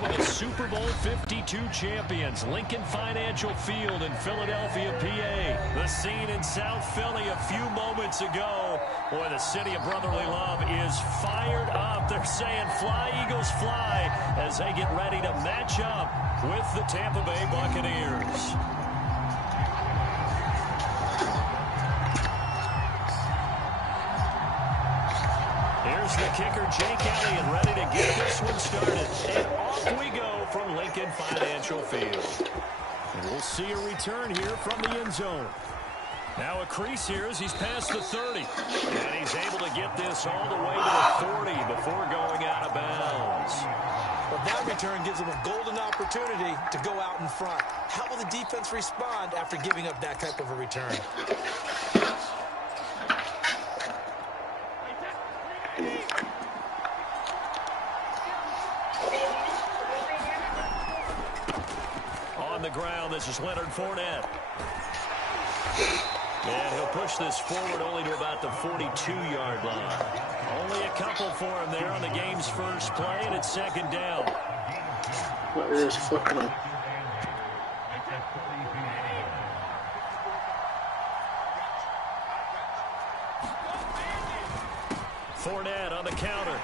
With the Super Bowl 52 champions, Lincoln Financial Field in Philadelphia, PA. The scene in South Philly a few moments ago. Boy, the city of brotherly love is fired up. They're saying, "Fly, Eagles, fly," as they get ready to match up with the Tampa Bay Buccaneers. Here's the kicker, Jake Elliott, ready to get this one started. And off we go from Lincoln Financial Field. And we'll see a return here from the end zone. Now a crease here as he's past the 30. And he's able to get this all the way to the 40 before going out of bounds. Well, that return gives him a golden opportunity to go out in front. How will the defense respond after giving up that type of a return? On the ground, this is Leonard Fournette. And he'll push this forward only to about the 42-yard line. Only a couple for him there on the game's first play, and it's second down. What is this fucking... Fournette on the counter.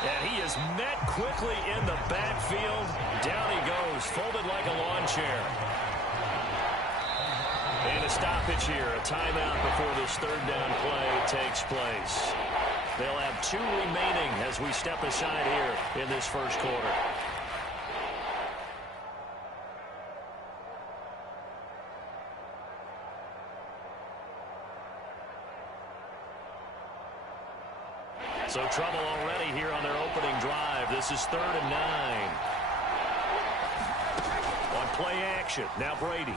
And he is met quickly in the backfield. Down he goes, folded like a lawn chair. And a stoppage here, a timeout before this third down play takes place. They'll have 2 remaining as we step aside here in this first quarter. So trouble already here on their opening drive. This is 3rd and 9. On play action, now Brady.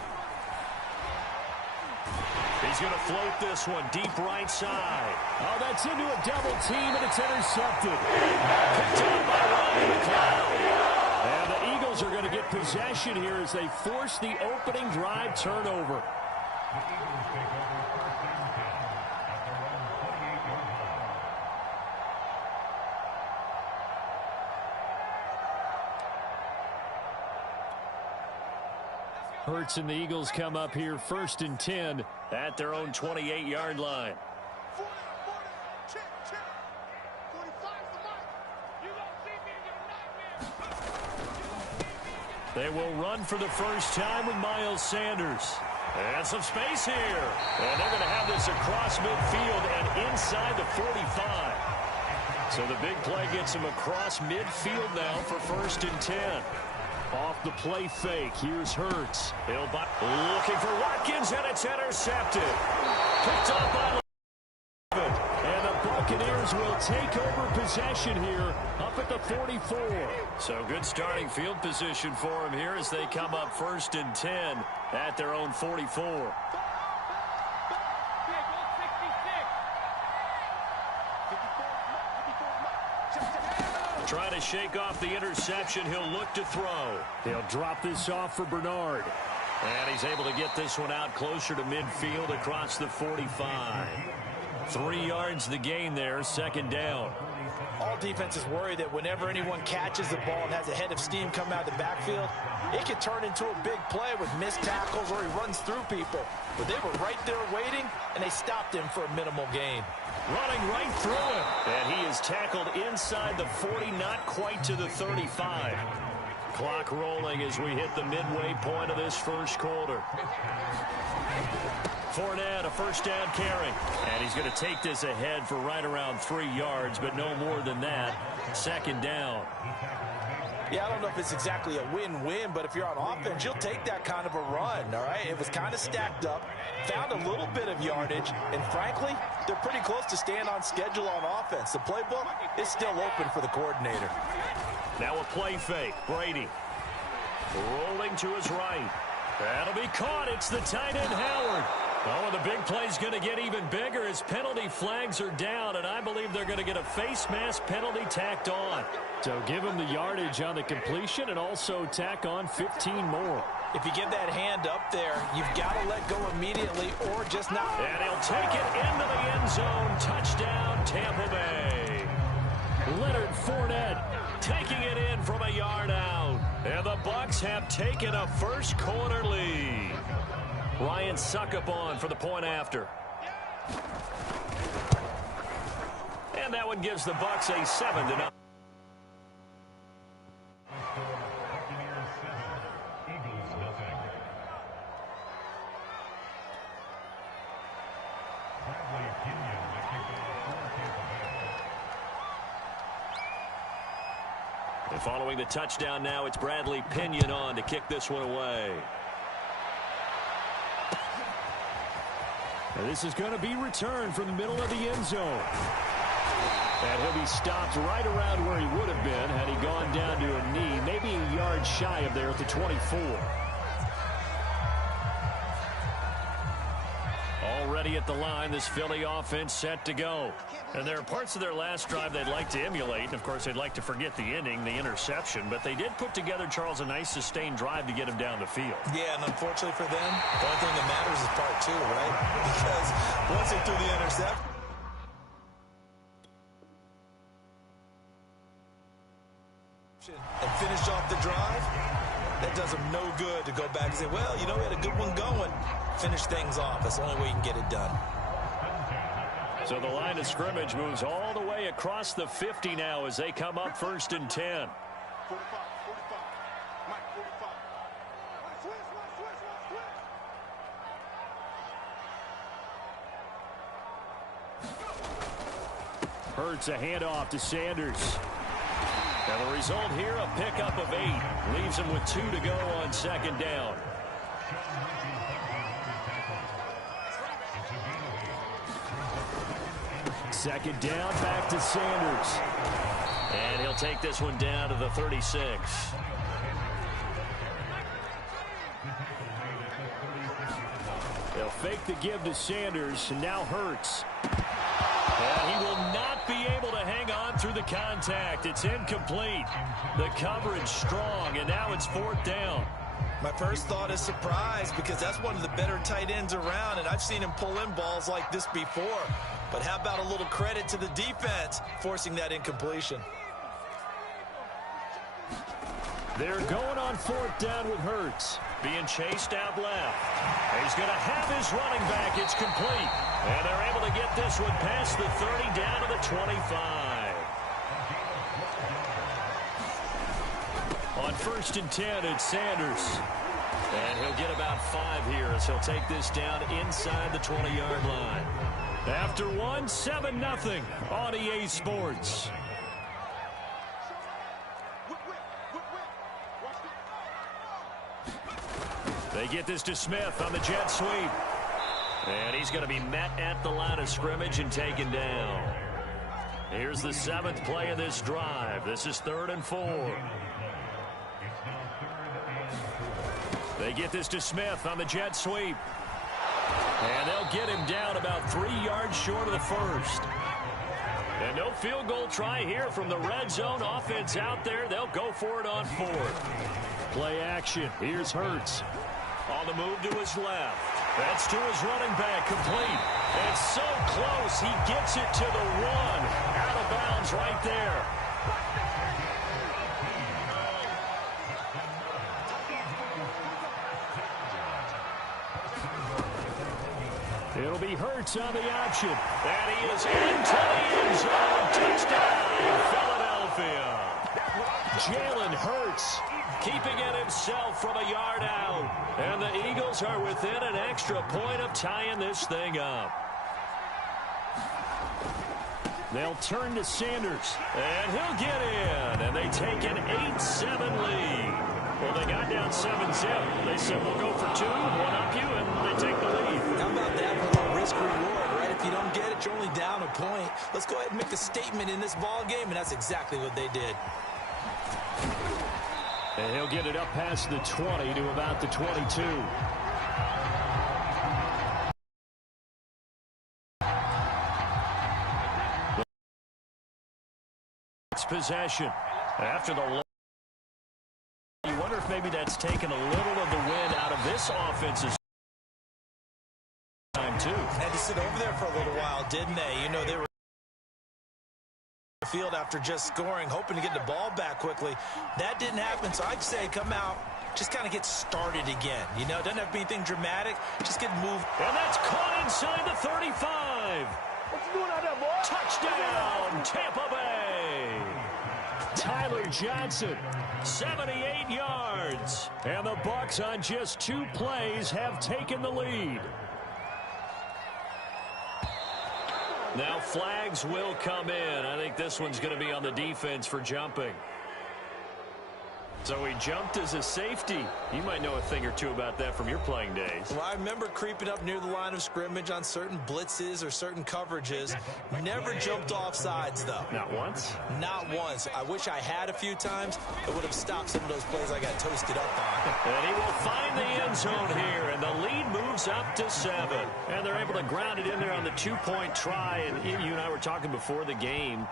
He's going to float this one deep right side. Oh, that's into a double team, and it's intercepted. Picked up by Ryan McLeod. And the Eagles are going to get possession here as they force the opening drive turnover. Hurts and the Eagles come up here 1st and 10 at their own 28-yard line. They will run for the first time with Miles Sanders. And some space here. And they're going to have this across midfield and inside the 45. So the big play gets him across midfield now for 1st and 10. Off the play fake. Here's Hurts. He'll looking for Watkins, and it's intercepted. Picked up by Levin. And the Buccaneers will take over possession here up at the 44. So good starting field position for him here as they come up 1st and 10 at their own 44. Trying to shake off the interception. He'll look to throw. He'll drop this off for Bernard. And he's able to get this one out closer to midfield across the 45. 3 yards the gain there, 2nd down. All defenses worry that whenever anyone catches the ball and has a head of steam come out of the backfield, it can turn into a big play with missed tackles or he runs through people. But they were right there waiting, and they stopped him for a minimal gain. Running right through him. And he is tackled inside the 40, not quite to the 35. Clock rolling as we hit the midway point of this first quarter. Fournette, a first down carry. And he's going to take this ahead for right around 3 yards, but no more than that. 2nd down. Yeah, I don't know if it's exactly a win-win, but if you're on offense, you'll take that kind of a run, all right? It was kind of stacked up, found a little bit of yardage, and frankly, they're pretty close to staying on schedule on offense. The playbook is still open for the coordinator. Now a play fake. Brady rolling to his right. That'll be caught. It's the tight end, Howard. Oh, and the big play's going to get even bigger as penalty flags are down, and I believe they're going to get a face mask penalty tacked on. So give him the yardage on the completion and also tack on 15 more. If you give that hand up there, you've got to let go immediately or just not. And he'll take it into the end zone. Touchdown, Tampa Bay. Lions have taken a first quarter lead. Ryan Suckup on for the point after. And that one gives the Bucs a 7-0. And following the touchdown now, it's Bradley Pinion on to kick this one away. And this is going to be returned from the middle of the end zone. And he'll be stopped right around where he would have been had he gone down to a knee, maybe a yard shy of there at the 24. Already at the line, this Philly offense set to go. And there are parts of their last drive they'd like to emulate. And, of course, they'd like to forget the ending, the interception. But they did put together, Charles, a nice sustained drive to get him down the field. Yeah, and unfortunately for them, the only thing that matters is part two, right? Because once they threw the interception, and finished off the drive, that does them no good to go back and say, well, you know, we had a good one going. Finish things off. That's the only way you can get it done. So the line of scrimmage moves all the way across the 50 now as they come up 1st and 10. Hurts a handoff to Sanders. And the result here, a pickup of 8. Leaves him with 2 to go on 2nd down. Second down, back to Sanders. And he'll take this one down to the 36. They'll fake the give to Sanders, and now Hurts. And he will not be able to hang on through the contact. It's incomplete. The coverage strong, and now it's 4th down. My first thought is surprise, because that's one of the better tight ends around, and I've seen him pull in balls like this before. But how about a little credit to the defense forcing that incompletion? They're going on 4th down with Hurts. Being chased out left. He's going to have his running back. It's complete. And they're able to get this one past the 30 down to the 25. On 1st and 10, it's Sanders. And he'll get about 5 here as he'll take this down inside the 20-yard line. After one, 7-0 on EA Sports. They get this to Smith on the jet sweep. And he's going to be met at the line of scrimmage and taken down. Here's the 7th play of this drive. This is 3rd and 4. They get this to Smith on the jet sweep. And they'll get him down about 3 yards short of the first. And no field goal try here from the red zone offense out there. They'll go for it on 4th. Play action. Here's Hurts. On the move to his left. That's to his running back, complete. And so close, he gets it to the 1. Out of bounds right there. It'll be Hurts on the option. And he is into the end zone. Touchdown, Philadelphia. Jalen Hurts keeping it himself from a yard out. And the Eagles are within an extra point of tying this thing up. They'll turn to Sanders. And he'll get in. And they take an 8-7 lead. Well, they got down 7-0. They said, we'll go for 2, one up you, and they take the lead. How about that for a little risk-reward, right? If you don't get it, you're only down a point. Let's go ahead and make a statement in this ball game, and that's exactly what they did. And he'll get it up past the 20 to about the 22. Possession after the low. You wonder if maybe that's taken a little of the wind out of this offense's time too. Had to sit over there for a little while, didn't they? You know, they were field after just scoring, hoping to get the ball back quickly. That didn't happen, so I'd say come out, just kind of get started again. You know, it doesn't have to be anything dramatic. Just get moved. And that's caught inside the 35. What you doing out there, boy? Touchdown, Tampa Bay. Tyler Johnson, 78 yards. And the Bucs on just 2 plays have taken the lead. Now flags will come in. I think this one's going to be on the defense for jumping. So he jumped as a safety. You might know a thing or two about that from your playing days. Well, I remember creeping up near the line of scrimmage on certain blitzes or certain coverages. Never jumped off sides, though. Not once? Not once. I wish I had a few times. It would have stopped some of those plays I got toasted up on. And he will find the end zone here, and the lead moves up to 7. And they're able to ground it in there on the 2-point try. And you and I were talking before the game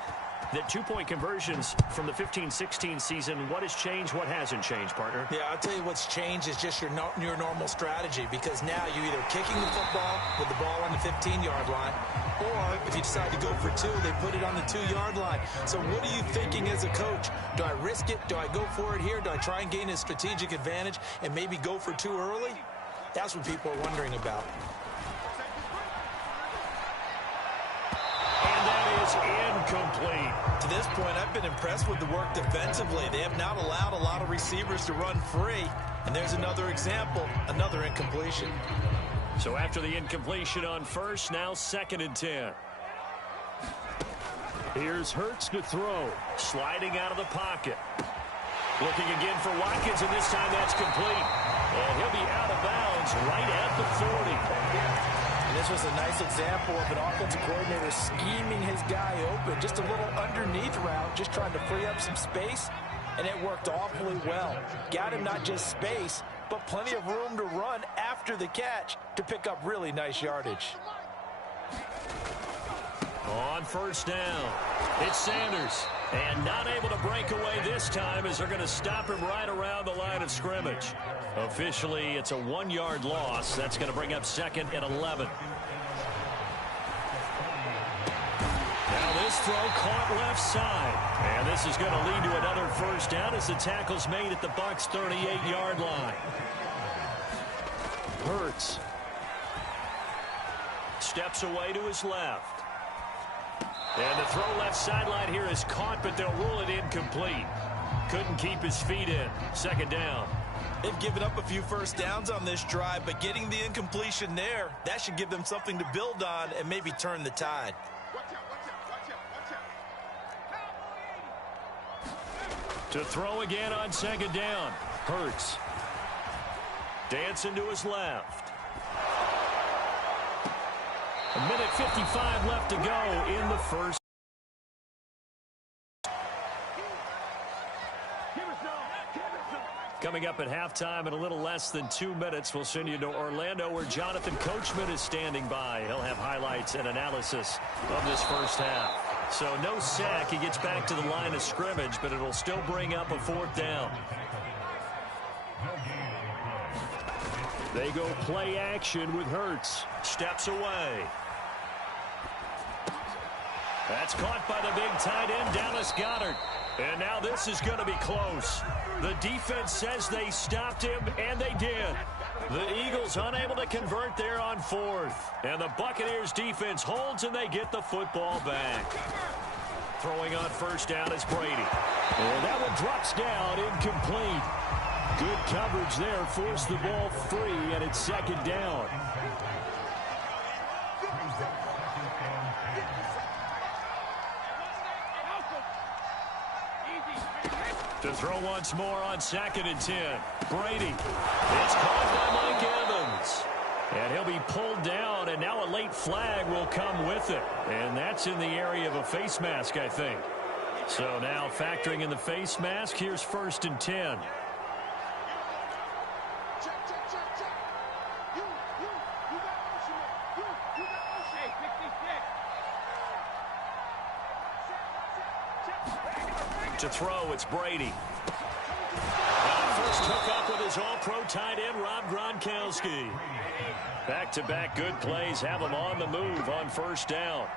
that 2-point conversions from the 15-16 season, what has changed, what hasn't changed, partner? Yeah, I'll tell you what's changed is just your normal strategy, because now you're either kicking the football with the ball on the 15-yard line, or if you decide to go for 2, they put it on the 2-yard line. So what are you thinking as a coach? Do I risk it? Do I go for it here? Do I try and gain a strategic advantage and maybe go for 2 early? That's what people are wondering about. And that is incomplete. To this point, I've been impressed with the work defensively. They have not allowed a lot of receivers to run free. And there's another example, another incompletion. So after the incompletion on first, now 2nd and 10. Here's Hurts to throw. Sliding out of the pocket. Looking again for Watkins, and this time that's complete. And he'll be out of bounds right at the 40. And this was a nice example of an offensive coordinator scheming his guy open. Just a little underneath route, just trying to free up some space, and it worked awfully well. Got him not just space, but plenty of room to run after the catch to pick up really nice yardage. On first down, it's Sanders. And not able to break away this time as they're going to stop him right around the line of scrimmage. Officially, it's a 1-yard loss. That's going to bring up 2nd and 11. Now this throw caught left side. And this is going to lead to another first down as the tackle's made at the Bucs' 38-yard line. Hurts steps away to his left. And the throw left sideline here is caught, but they'll rule it incomplete. Couldn't keep his feet in. 2nd down. They've given up a few first downs on this drive, but getting the incompletion there, that should give them something to build on and maybe turn the tide. To throw again on 2nd down. Hurts. Dancing to his left. A minute 55 left to go in the first. Coming up at halftime in a little less than 2 minutes, we'll send you to Orlando where Jonathan Coachman is standing by. He'll have highlights and analysis of this first half. So no sack. He gets back to the line of scrimmage, but it'll still bring up a 4th down. They go play action with Hurts. Steps away. That's caught by the big tight end, Dallas Goedert. And now this is going to be close. The defense says they stopped him, and they did. The Eagles unable to convert there on 4th. And the Buccaneers defense holds, and they get the football back. Throwing on first down is Brady. And that one drops down, incomplete. Good coverage there, forced the ball free, and it's 2nd down. To throw once more on 2nd and 10. Brady. It's caught by Mike Evans. And he'll be pulled down, and now a late flag will come with it. And that's in the area of a face mask, I think. So now factoring in the face mask, here's 1st and 10. To throw, it's Brady. First hook up with his all-pro tight end, Rob Gronkowski. Back-to-back good plays have him on the move on first down.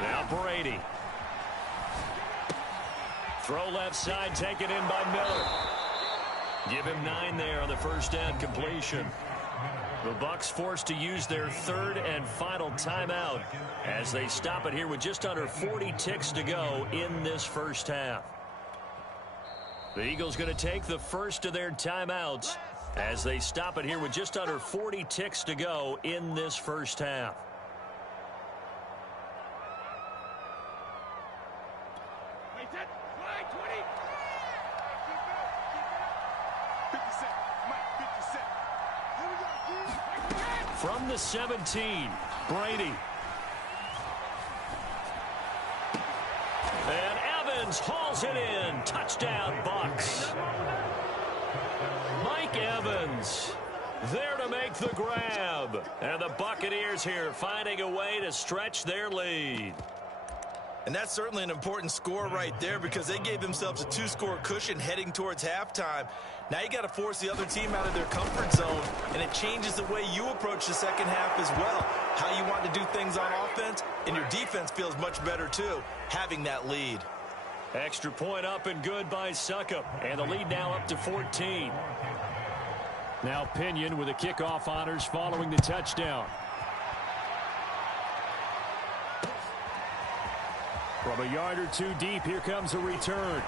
Now Brady. Throw left side, taken in by Miller. Give him 9 there on the first down completion. The Bucs forced to use their third and final timeout as they stop it here with just under 40 ticks to go in this first half. The Eagles going to take the first of their timeouts as they stop it here with just under 40 ticks to go in this first half. From the 17, Brady. And Evans hauls it in. Touchdown, Bucs. Mike Evans there to make the grab. And the Buccaneers here finding a way to stretch their lead. And that's certainly an important score right there because they gave themselves a 2-score cushion heading towards halftime. Now you got to force the other team out of their comfort zone, and it changes the way you approach the second half as well. How you want to do things on offense, and your defense feels much better too, having that lead. Extra point up and good by Succop, and the lead now up to 14. Now Pinion with the kickoff honors following the touchdown. From a yard or two deep, here comes a return.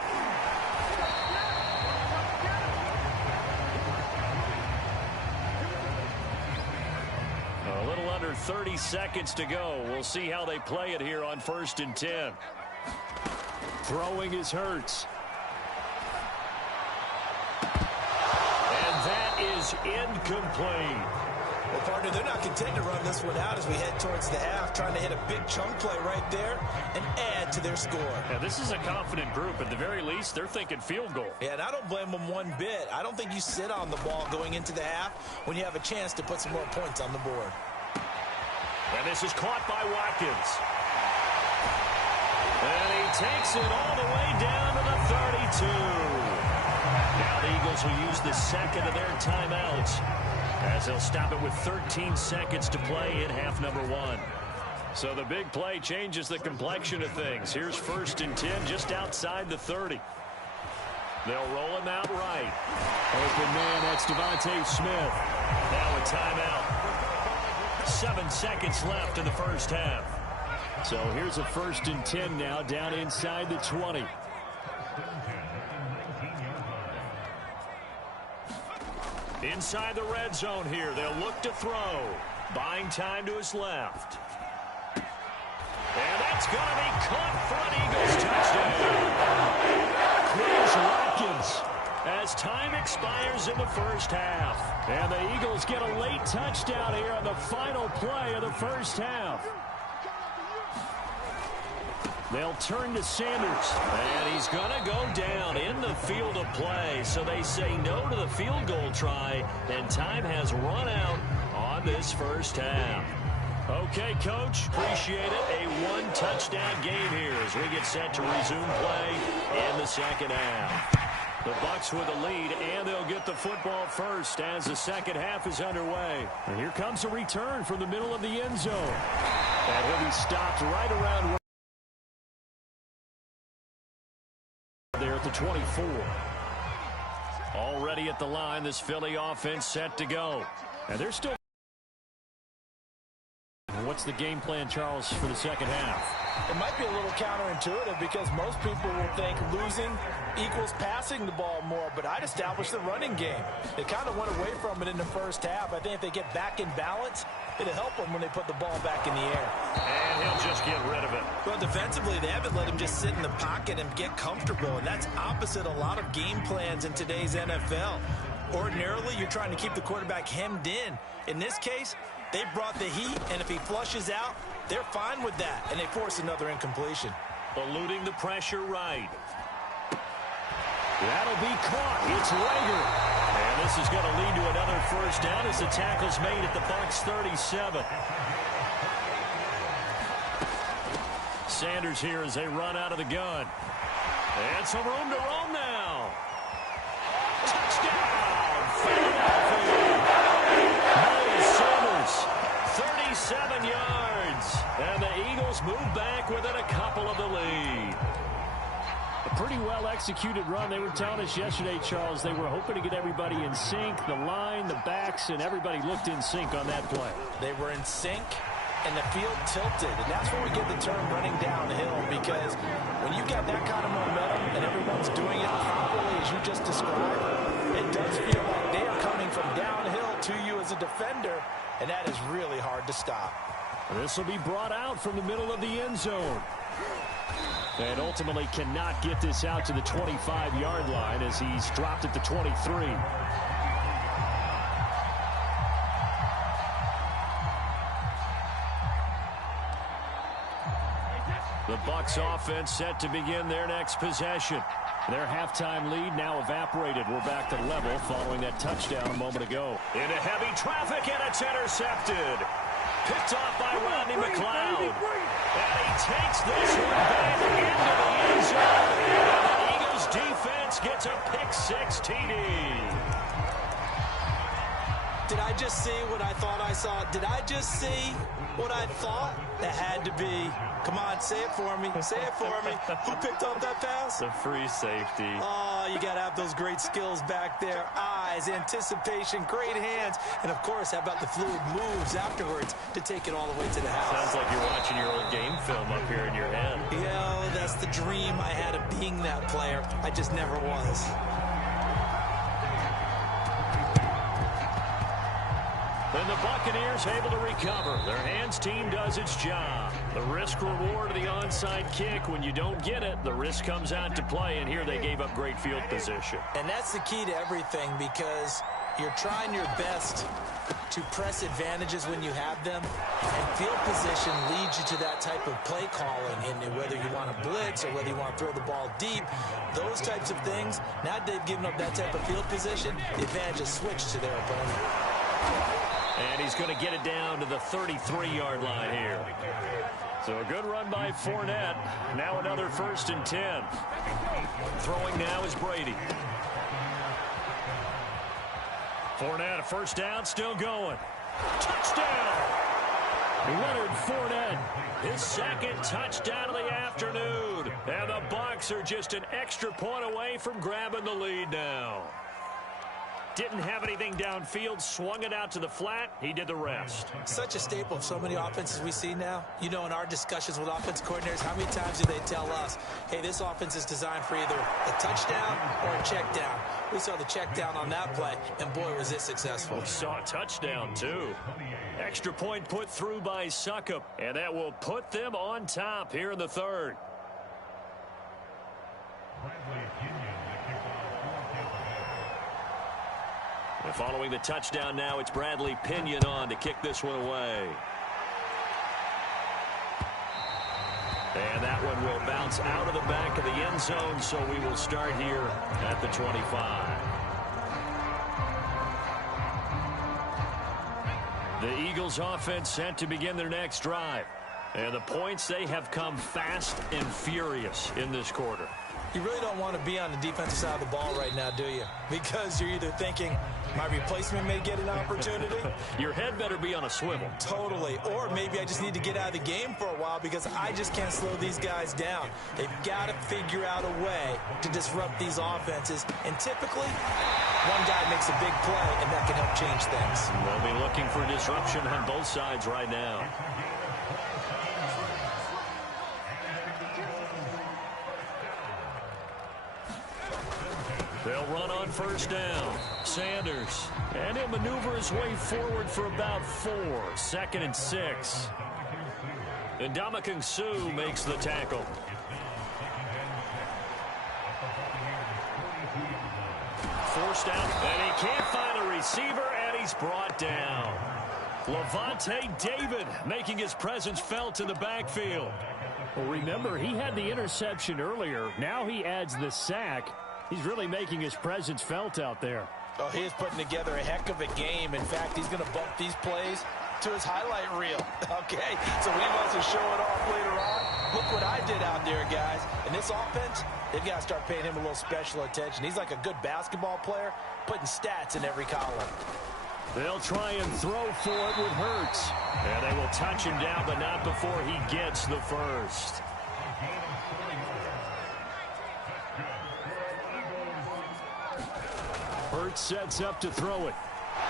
A little under 30 seconds to go. We'll see how they play it here on 1st and 10. Throwing is Hurts. And that is incomplete. Well, partner, they're not content to run this one out as we head towards the half, trying to hit a big chunk play right there and add to their score. Yeah, this is a confident group. At the very least, they're thinking field goal. Yeah, and I don't blame them one bit. I don't think you sit on the ball going into the half when you have a chance to put some more points on the board. And this is caught by Watkins. And he takes it all the way down to the 32. Now the Eagles will use the second of their timeouts as they'll stop it with 13 seconds to play in half number 1. So the big play changes the complexion of things. Here's 1st and 10 just outside the 30. They'll roll him out right. Open man, that's Devontae Smith. Now a timeout. 7 seconds left in the first half. So here's a 1st and 10 now down inside the 20. Inside the red zone here. They'll look to throw. Buying time to his left. And that's going to be caught for an Eagles touchdown. Here's Watkins as time expires in the first half. And the Eagles get a late touchdown here on the final play of the first half. They'll turn to Sanders, and he's going to go down in the field of play. So they say no to the field goal try, and time has run out on this first half. Okay, Coach, appreciate it. A one-touchdown game here as we get set to resume play in the second half. The Bucs with the lead, and they'll get the football first as the second half is underway. And here comes a return from the middle of the end zone. And he'll be stopped right around there at the 24. Already at the line, this Philly offense set to go. And they're still... What's the game plan, Charles, for the second half? It might be a little counterintuitive because most people will think losing equals passing the ball more, but I'd establish the running game. They kind of went away from it in the first half. I think if they get back in balance, it'll help them when they put the ball back in the air. And he'll just get rid of it. Well, defensively, they haven't let him just sit in the pocket and get comfortable, and that's opposite a lot of game plans in today's NFL. Ordinarily, you're trying to keep the quarterback hemmed in. In this case, they brought the heat, and if he flushes out, they're fine with that, and they force another incompletion. Eluding the pressure right. That'll be caught. It's Rager. And this is going to lead to another first down as the tackle's made at the Bucs 37. Sanders here as they run out of the gun. And some room to roam now. Touchdown! Philadelphia. Miles Sanders, 37 yards. Pretty well executed run. They were telling us yesterday, Charles, they were hoping to get everybody in sync, the line, the backs, and everybody looked in sync on that play. They were in sync, and the field tilted. And that's where we get the term running downhill, because when you got that kind of momentum and everyone's doing it properly as you just described, it does feel like they are coming from downhill to you as a defender, and that is really hard to stop. This will be brought out from the middle of the end zone. And ultimately cannot get this out to the 25-yard line as he's dropped at the 23. The Bucs offense set to begin their next possession. Their halftime lead now evaporated. We're back to level following that touchdown a moment ago. Into heavy traffic, and it's intercepted. Picked off by Rodney McLeod. And he takes this one back into the end zone. And the Eagles defense gets a pick-6 TD. Did I just see what I thought I saw? Did I just see what I thought? That had to be. Come on, say it for me. Say it for me. Who picked up that pass? The free safety. Oh, you got to have those great skills back there. Eyes, anticipation, great hands. And, of course, how about the fluid moves afterwards to take it all the way to the house? Sounds like you're watching your old game film up here in your head. Yeah, that's the dream I had of being that player. I just never was. Then the Buccaneers able to recover. Their hands team does its job. The risk reward of the onside kick. When you don't get it, the risk comes out to play, and here they gave up great field position. And that's the key to everything, because you're trying your best to press advantages when you have them, and field position leads you to that type of play calling, and whether you want to blitz or whether you want to throw the ball deep, those types of things. Now they've given up that type of field position, the advantage is switched to their opponent. And he's going to get it down to the 33-yard line here. So a good run by Fournette. Now another 1st and 10. Throwing now is Brady. Fournette, a first down, still going. Touchdown! Leonard Fournette, his second touchdown of the afternoon. And the Bucs are just an extra point away from grabbing the lead now. Didn't have anything downfield, swung it out to the flat. He did the rest. Such a staple of so many offenses we see now. You know, in our discussions with offense coordinators, how many times do they tell us, hey, this offense is designed for either a touchdown or a check down. We saw the check down on that play, and boy, was it successful. We saw a touchdown, too. Extra point put through by Succop, and that will put them on top here in the third. And following the touchdown now, it's Bradley Pinion on to kick this one away. And that one will bounce out of the back of the end zone, so we will start here at the 25. The Eagles offense set to begin their next drive. And the points, they have come fast and furious in this quarter. You really don't want to be on the defensive side of the ball right now, do you? Because you're either thinking, my replacement may get an opportunity. Your head better be on a swivel. Totally. Or maybe I just need to get out of the game for a while because I just can't slow these guys down. They've got to figure out a way to disrupt these offenses. And typically, one guy makes a big play, and that can help change things. They'll be looking for disruption on both sides right now. They'll run on first down. Sanders. And he'll maneuver his way forward for about 4. 2nd and 6. And Ndamukong Suh makes the tackle. Forced out. And he can't find a receiver, and he's brought down. Levante David making his presence felt in the backfield. Well, remember, he had the interception earlier. Now he adds the sack. He's really making his presence felt out there. Oh, he is putting together a heck of a game. In fact, he's going to bump these plays to his highlight reel. Okay, so he wants to show it off later on. Look what I did out there, guys. And this offense, they've got to start paying him a little special attention. He's like a good basketball player, putting stats in every column. They'll try and throw for it with Hurts. And they will touch him down, but not before he gets the first. Hurts sets up to throw it.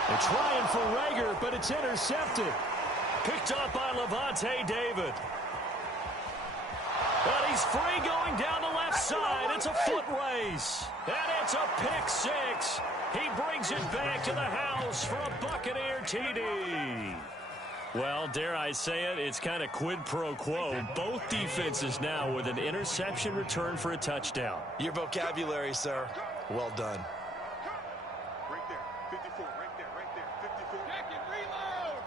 They're trying for Rager, but it's intercepted. Picked up by Levante David. But he's free going down the left side. It's a foot race. And it's a pick six. He brings it back to the house for a Buccaneer TD. Well, dare I say it, it's kind of quid pro quo. Both defenses now with an interception return for a touchdown. Your vocabulary, sir. Well done. Right there, 54, right there, 54. Jack and reload!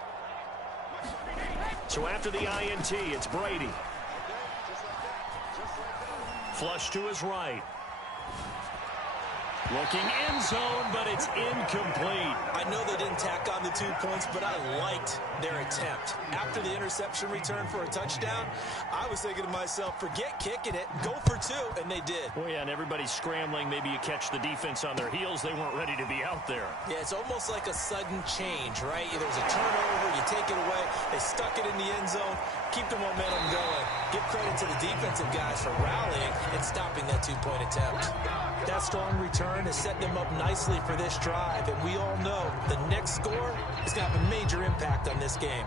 So after the INT, it's Brady. Flush to his right. Looking end zone, but it's incomplete. I know they didn't tack on the 2 points, but I liked their attempt. After the interception return for a touchdown, I was thinking to myself, forget kicking it, go for 2, and they did. Well, yeah, and everybody's scrambling. Maybe you catch the defense on their heels. They weren't ready to be out there. Yeah, it's almost like a sudden change, right? There's a turnover, you take it away, they stuck it in the end zone, keep the momentum going. Give credit to the defensive guys for rallying and stopping that 2-point attempt. That strong return has set them up nicely for this drive, and we all know the next score is going to have a major impact on this game.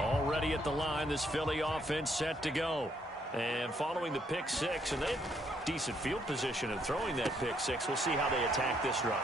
Already at the line, this Philly offense set to go. And following the pick six, and they have decent field position in throwing that pick six. We'll see how they attack this drive.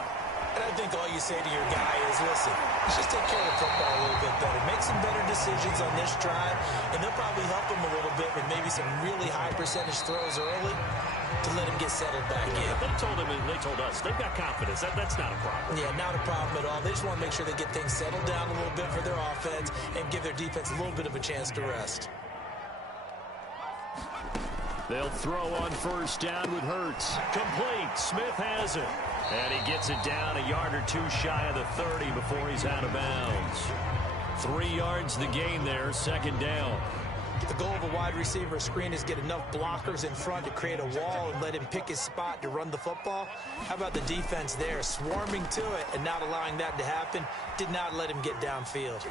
And I think all you say to your guy is, listen, let's just take care of the football a little bit better. Make some better decisions on this drive, and they'll probably help him a little bit with maybe some really high percentage throws early to let him get settled back in. They told him, and they told us, they've got confidence. That's not a problem. Yeah, not a problem at all. They just want to make sure they get things settled down a little bit for their offense and give their defense a little bit of a chance to rest. They'll throw on first down with Hurts. Complete. Smith has it. And he gets it down a yard or two shy of the 30 before he's out of bounds. 3 yards the gain there, second down. The goal of a wide receiver screen is get enough blockers in front to create a wall and let him pick his spot to run the football. How about the defense there, swarming to it and not allowing that to happen? Did not let him get downfield.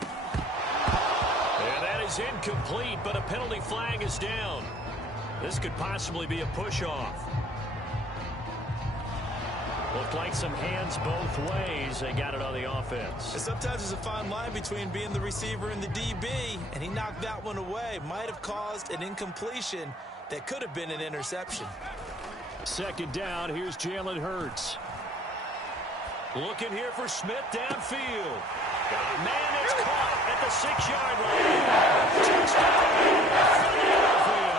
And that is incomplete, but a penalty flag is down. This could possibly be a push-off. Looked like some hands both ways. They got it on the offense. And sometimes there's a fine line between being the receiver and the DB, and he knocked that one away. Might have caused an incompletion that could have been an interception. Second down, here's Jalen Hurts. Looking here for Smith downfield. Man, it's caught at the 6-yard line. Touchdown, Philadelphia.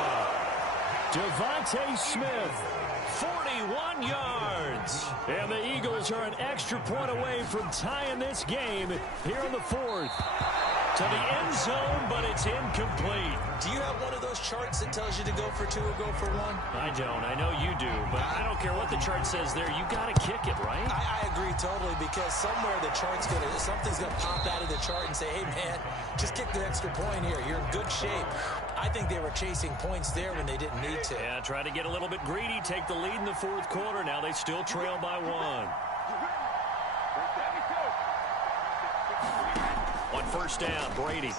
Devontae Smith. 41 yards. And the Eagles are an extra point away from tying this game here in the 4th. To the end zone, but it's incomplete. Do you have one of those charts that tells you to go for 2 or go for 1? I don't. I know you do, but I don't care what the chart says there. You got to kick it, right? I agree totally, because somewhere the chart's something's going to pop out of the chart and say, hey, man, just kick the extra point here. You're in good shape. I think they were chasing points there when they didn't need to. Yeah, try to get a little bit greedy, take the lead in the 4th quarter. Now they still trail by 1. On first down, Brady.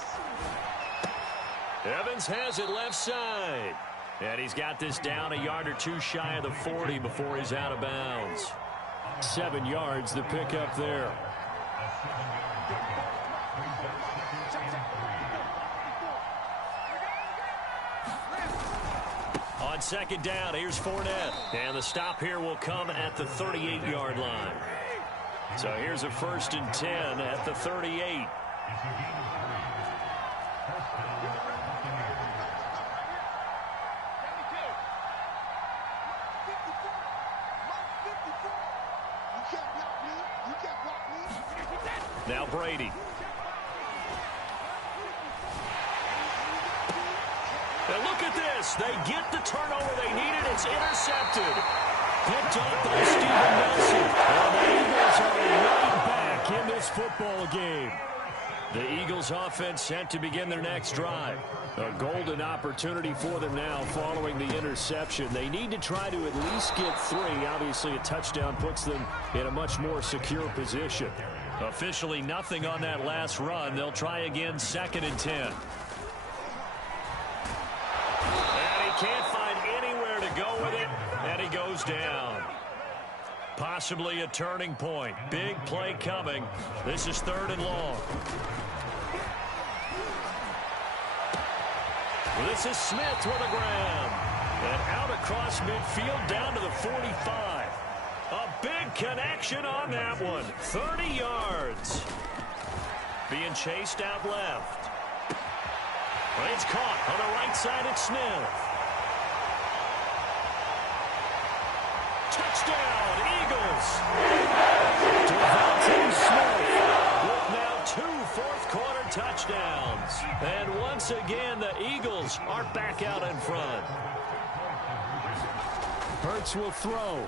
Evans has it left side. And he's got this down a yard or two shy of the 40 before he's out of bounds. 7 yards, the pickup there. On second down, here's Fournette. And the stop here will come at the 38-yard line. So here's a 1st and 10 at the 38. Now Brady. And look at this. They get the turnover they needed. It's intercepted. Picked up by Steven Nelson. And the Eagles are right back in this football game. The Eagles offense set to begin their next drive. A golden opportunity for them now following the interception. They need to try to at least get 3. Obviously, a touchdown puts them in a much more secure position. Officially nothing on that last run. They'll try again, 2nd and 10. And he can't find any there to go with it, and he goes down. Possibly a turning point. Big play coming. This is 3rd and long. This is Smith with a grab. And out across midfield down to the 45. A big connection on that one. 30 yards. Being chased out left. But it's caught on the right side at Smith. Touchdown, Eagles. Devontae Smith with now 2 fourth-quarter touchdowns. And once again, the Eagles are back out in front. Hurts will throw.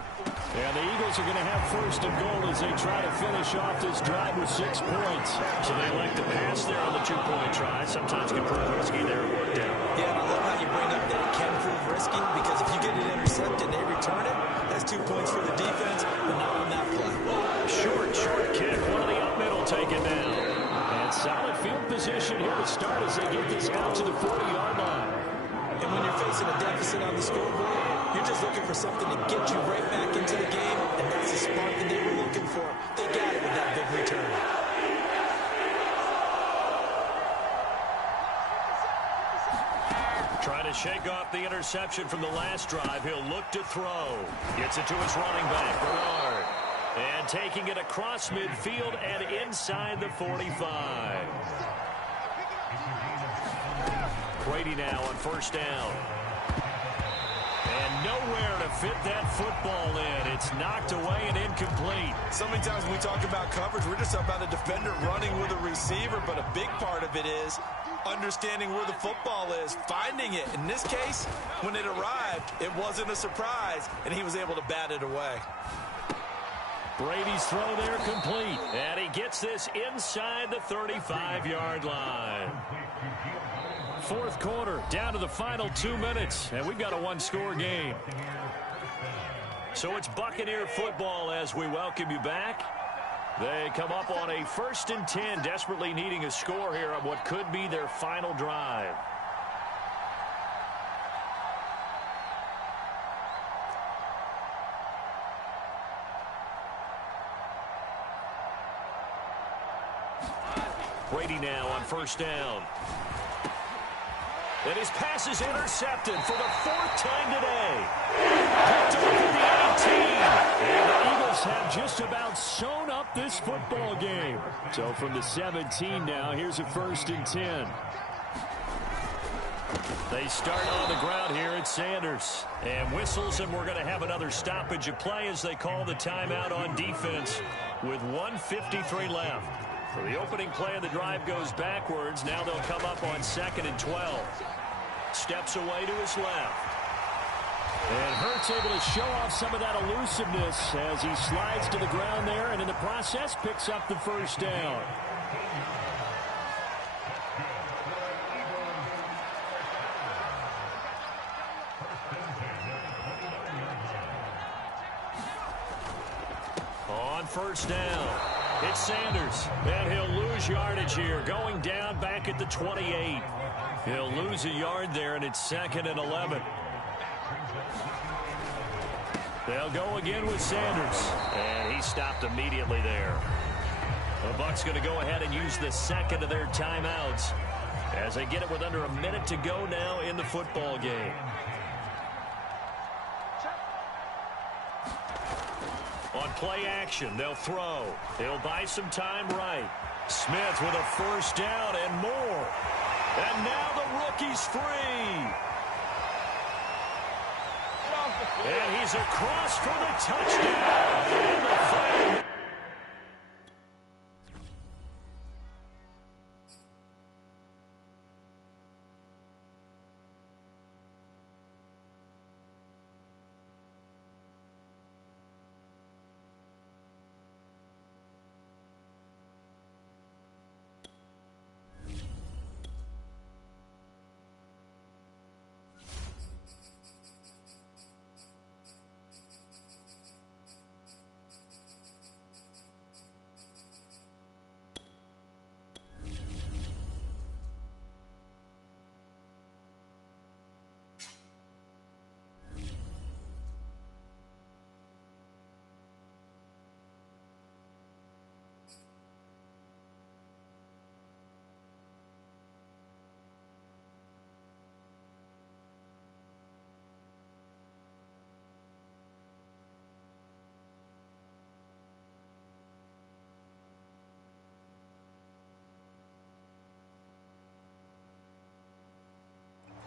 And the Eagles are going to have 1st and goal as they try to finish off this drive with 6 points. So they like to pass there on the 2-point try. Sometimes can prove risky there. It worked out. Yeah, and I love how you bring up that it can prove risky, because if you get it intercepted and they return it, that's 2 points for the defense, but not on that play. Short kick. One of the up middle taken down. And solid field position here to start as they get this out to the 40-yard line. And when you're facing a deficit on the scoreboard, you're just looking for something to get you right back into the game, and that's the spark that they were looking for. They got it with that big return. Trying to shake off the interception from the last drive. He'll look to throw. Gets it to his running back, Bernard. And taking it across midfield and inside the 45. Brady now on 1st down. And nowhere to fit that football in. It's knocked away and incomplete. So many times when we talk about coverage, we're just about a defender running with a receiver, but a big part of it is understanding where the football is, finding it. In this case, when it arrived, it wasn't a surprise, and he was able to bat it away. Brady's throw there complete. And he gets this inside the 35-yard line. 4th quarter, down to the final 2 minutes, and we've got a 1-score game. So it's Buccaneer football as we welcome you back. They come up on a 1st and 10, desperately needing a score here on what could be their final drive. Brady now on 1st down. And his pass is intercepted for the 4th time today. Picked up at the 18. And the Eagles have just about sewn up this football game. So from the 17 now, here's a 1st and 10. They start on the ground here at Sanders. And whistles, and we're going to have another stoppage of play as they call the timeout on defense with 1:53 left. So the opening play of the drive goes backwards. Now they'll come up on 2nd and 12. Steps away to his left. And Hurts able to show off some of that elusiveness as he slides to the ground there, and in the process picks up the 1st down. On 1st down, it's Sanders, and he'll lose yardage here, going down back at the 28. He'll lose a yard there, and it's 2nd and 11. They'll go again with Sanders, and he stopped immediately there. The Bucs going to go ahead and use the 2nd of their timeouts as they get it with under a minute to go now in the football game. On play action, they'll throw. He'll buy some time right. Smith with a 1st down and more. And now the rookie's free. And he's across for the touchdown. And the final.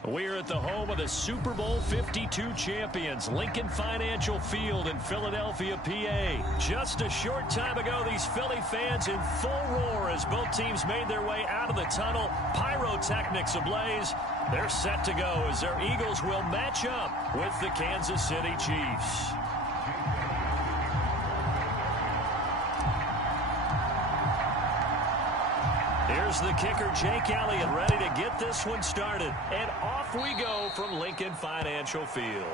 We're at the home of the Super Bowl 52 champions, Lincoln Financial Field in Philadelphia, PA. Just a short time ago, these Philly fans in full roar as both teams made their way out of the tunnel. Pyrotechnics ablaze. They're set to go as their Eagles will match up with the Kansas City Chiefs. Here's the kicker, Jake Elliott, ready to get this one started. And off we go from Lincoln Financial Field.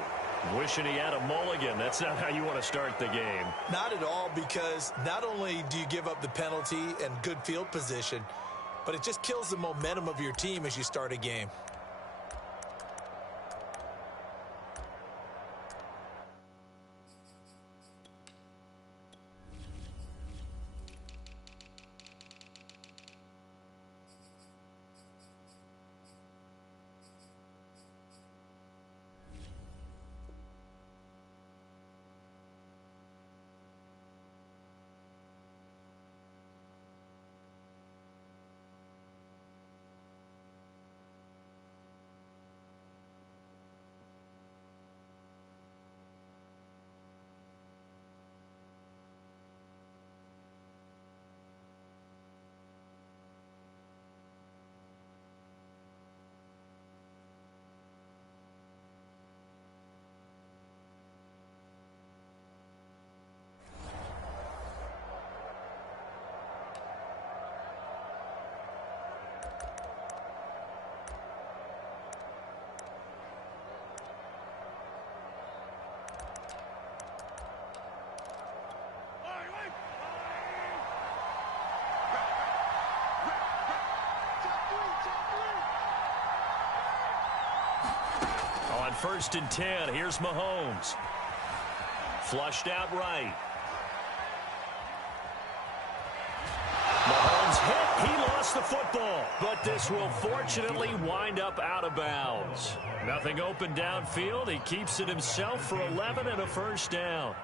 Wishing he had a mulligan. That's not how you want to start the game. Not at all, because not only do you give up the penalty and good field position, but it just kills the momentum of your team as you start a game. On 1st and 10, here's Mahomes. Flushed out right. Mahomes hit. He lost the football. But this will fortunately wind up out of bounds. Nothing open downfield. He keeps it himself for 11 and a first down.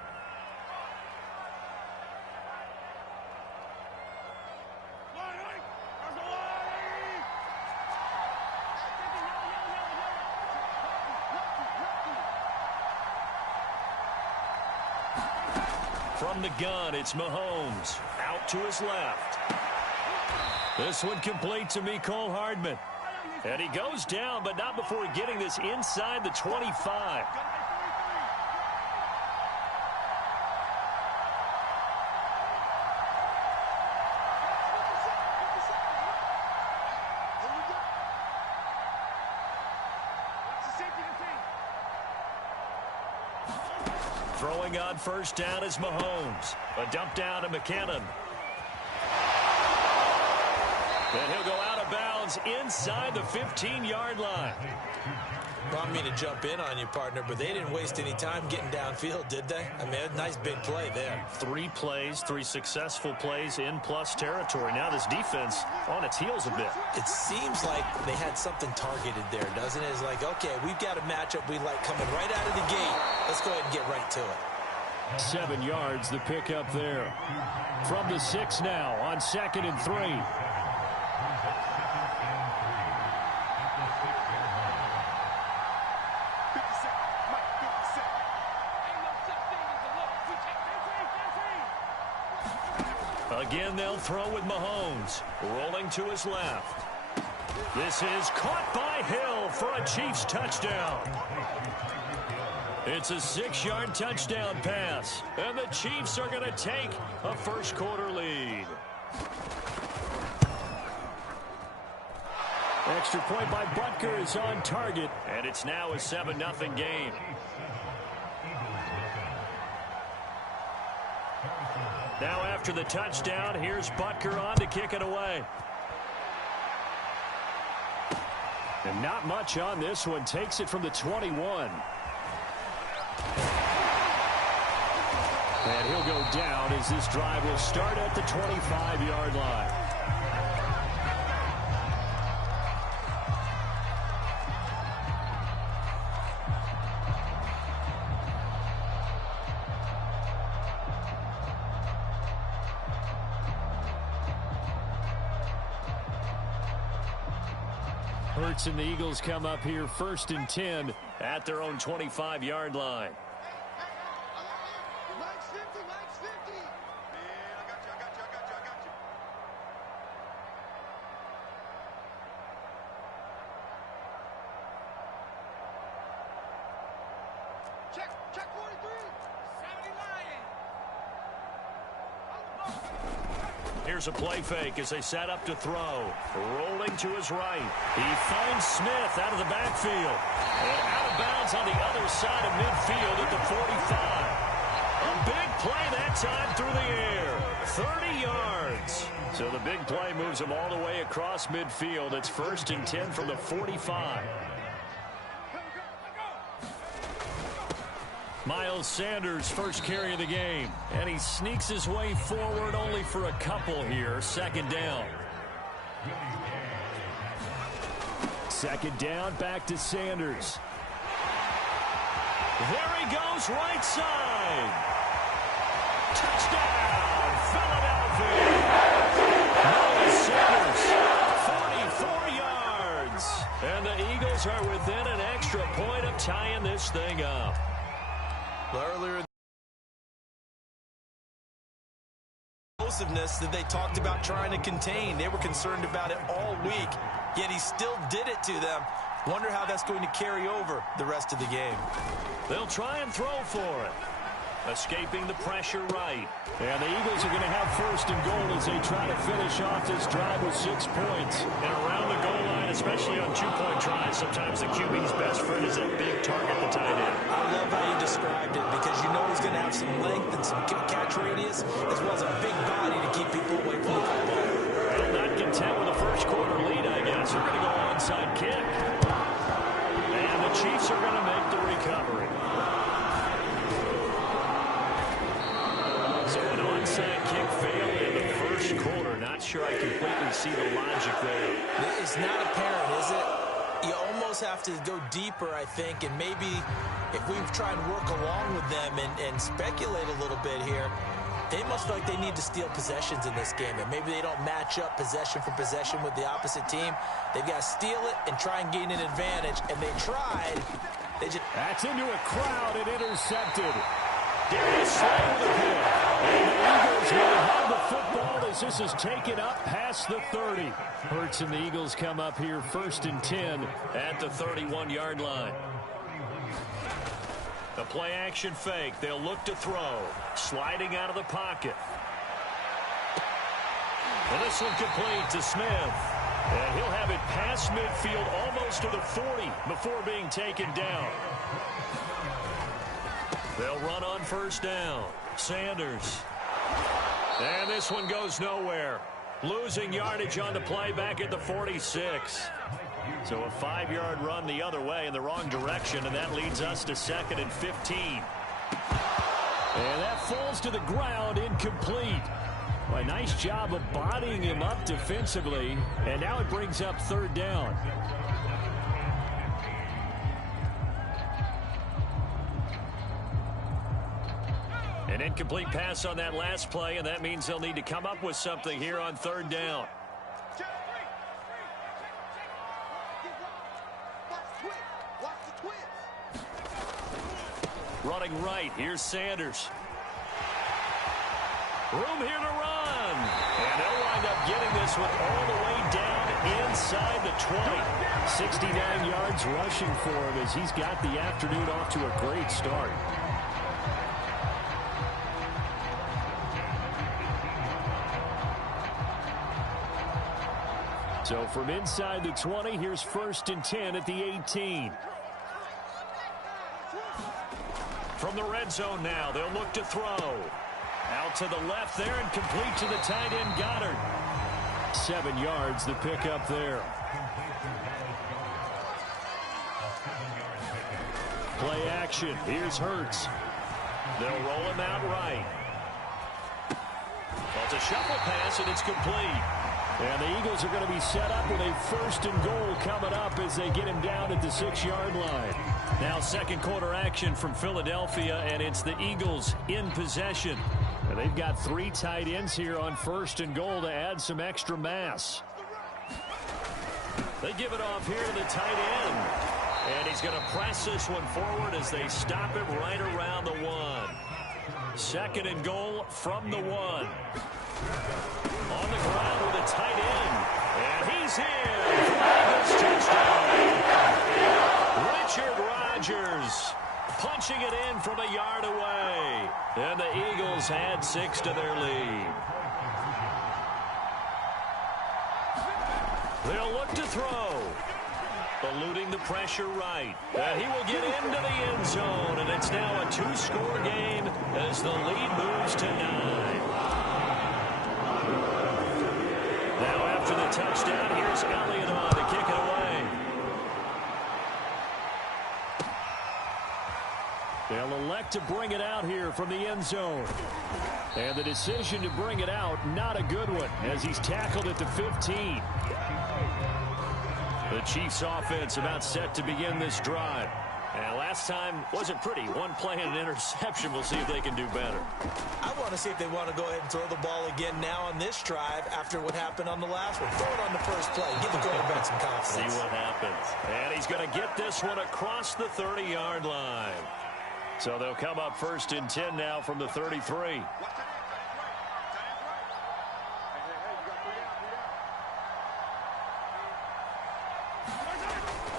From the gun, it's Mahomes. Out to his left. This one complete to Mecole Hardman. And he goes down, but not before getting this inside the 25. Throwing on 1st down is Mahomes. A dump down to McKinnon. And he'll go out of bounds inside the 15-yard line. Well, I mean to jump in on you, partner, but they didn't waste any time getting downfield, did they? I mean, a nice big play there. 3 plays, 3 successful plays in plus territory. Now this defense on its heels a bit. It seems like they had something targeted there, doesn't it? It's like, okay, we've got a matchup we like coming right out of the gate. Let's go ahead and get right to it. 7 yards, the pickup there. From the 6 now on 2nd and 3. Again, they'll throw with Mahomes. Rolling to his left. This is caught by Hill for a Chiefs touchdown. It's a 6-yard touchdown pass. And the Chiefs are going to take a first-quarter lead. Extra point by Butker is on target. And it's now a 7-0 game. Now after the touchdown, here's Butker on to kick it away. And not much on this one. Takes it from the 21. And he'll go down as this drive will start at the 25-yard line. Hurts and the Eagles come up here 1st and 10 at their own 25-yard line. Check 43. 79. Here's a play fake as they set up to throw. Rolling to his right. He finds Smith out of the backfield. And out of bounds on the other side of midfield at the 45. A big play that time through the air. 30 yards. So the big play moves him all the way across midfield. It's 1st and 10 from the 45. Miles Sanders first carry of the game. And he sneaks his way forward only for a couple here. 2nd down. 2nd down, back to Sanders. There he goes, right side. Touchdown, Philadelphia. Miles Sanders, 44 yards. And the Eagles are within an extra point of tying this thing up. Earlier, explosiveness that they talked about trying to contain. They were concerned about it all week, yet he still did it to them. Wonder how that's going to carry over the rest of the game. They'll try and throw for it. Escaping the pressure right. And the Eagles are going to have 1st and goal as they try to finish off this drive with 6 points. And around the goal line, especially on 2-point tries, sometimes the QB's best friend is that big target, the tight end. I love how you described it because you know he's going to have some length and some catch radius as well as a big body to keep people away from the football. Well, not content with a first-quarter lead, I guess. They're going to go onside kick. And the Chiefs are going to make the recovery. So an onside kick failed in the first quarter. Not sure I completely see the logic there. It's not apparent, is it? You almost have to go deeper, I think, and maybe if we try and work along with them and speculate a little bit here, they must feel like they need to steal possessions in this game, and maybe they don't match up possession for possession with the opposite team. They've got to steal it and try and gain an advantage, and they tried. That's into a crowd and intercepted. Darius Slay with a pick. And the Eagles will have the football as this is taken up past the 30. Hurts and the Eagles come up here 1st and 10 at the 31-yard line. The play action fake. They'll look to throw. Sliding out of the pocket. And this one complete to Smith. And he'll have it past midfield almost to the 40 before being taken down. They'll run on 1st down. Sanders. And this one goes nowhere. Losing yardage on the play back at the 46. So a 5-yard run the other way in the wrong direction, and that leads us to 2nd and 15. And that falls to the ground, incomplete. Well, a nice job of bodying him up defensively, and now it brings up 3rd down. An incomplete pass on that last play, and that means they'll need to come up with something here on 3rd down. Running right, here's Sanders. Room here to run. And they'll wind up getting this one all the way down inside the 20. 69 yards rushing for him as he's got the afternoon off to a great start. So from inside the 20, here's 1st and 10 at the 18. From the red zone now, they'll look to throw. Out to the left there and complete to the tight end, Goddard. 7 yards, the pickup there. Play action. Here's Hurts. They'll roll him out right. Well, it's a shuffle pass, and it's complete. And the Eagles are going to be set up with a 1st and goal coming up as they get him down at the 6-yard line. Now 2nd quarter action from Philadelphia, and it's the Eagles in possession. And they've got 3 tight ends here on 1st and goal to add some extra mass. They give it off here to the tight end. And he's going to press this one forward as they stop him right around the 1. Second and goal from the 1. On the ground with a tight end. And he's in for Eagles touchdown. Richard Rodgers punching it in from a yard away. And the Eagles add 6 to their lead. They'll look to throw. Eluding the pressure right. And he will get into the end zone. And it's now a 2-score game as the lead moves to 9. Now after the touchdown, here's Elliott on to kick it away. They'll elect to bring it out here from the end zone. And the decision to bring it out, not a good one, as he's tackled at the 15. The Chiefs offense about set to begin this drive. And last time wasn't pretty. One play and an interception. We'll see if they can do better. I want to see if they want to go ahead and throw the ball again now on this drive after what happened on the last one. Throw it on the first play. Give the quarterback some confidence. See what happens. And he's going to get this one across the 30-yard line. So they'll come up 1st and 10 now from the 33.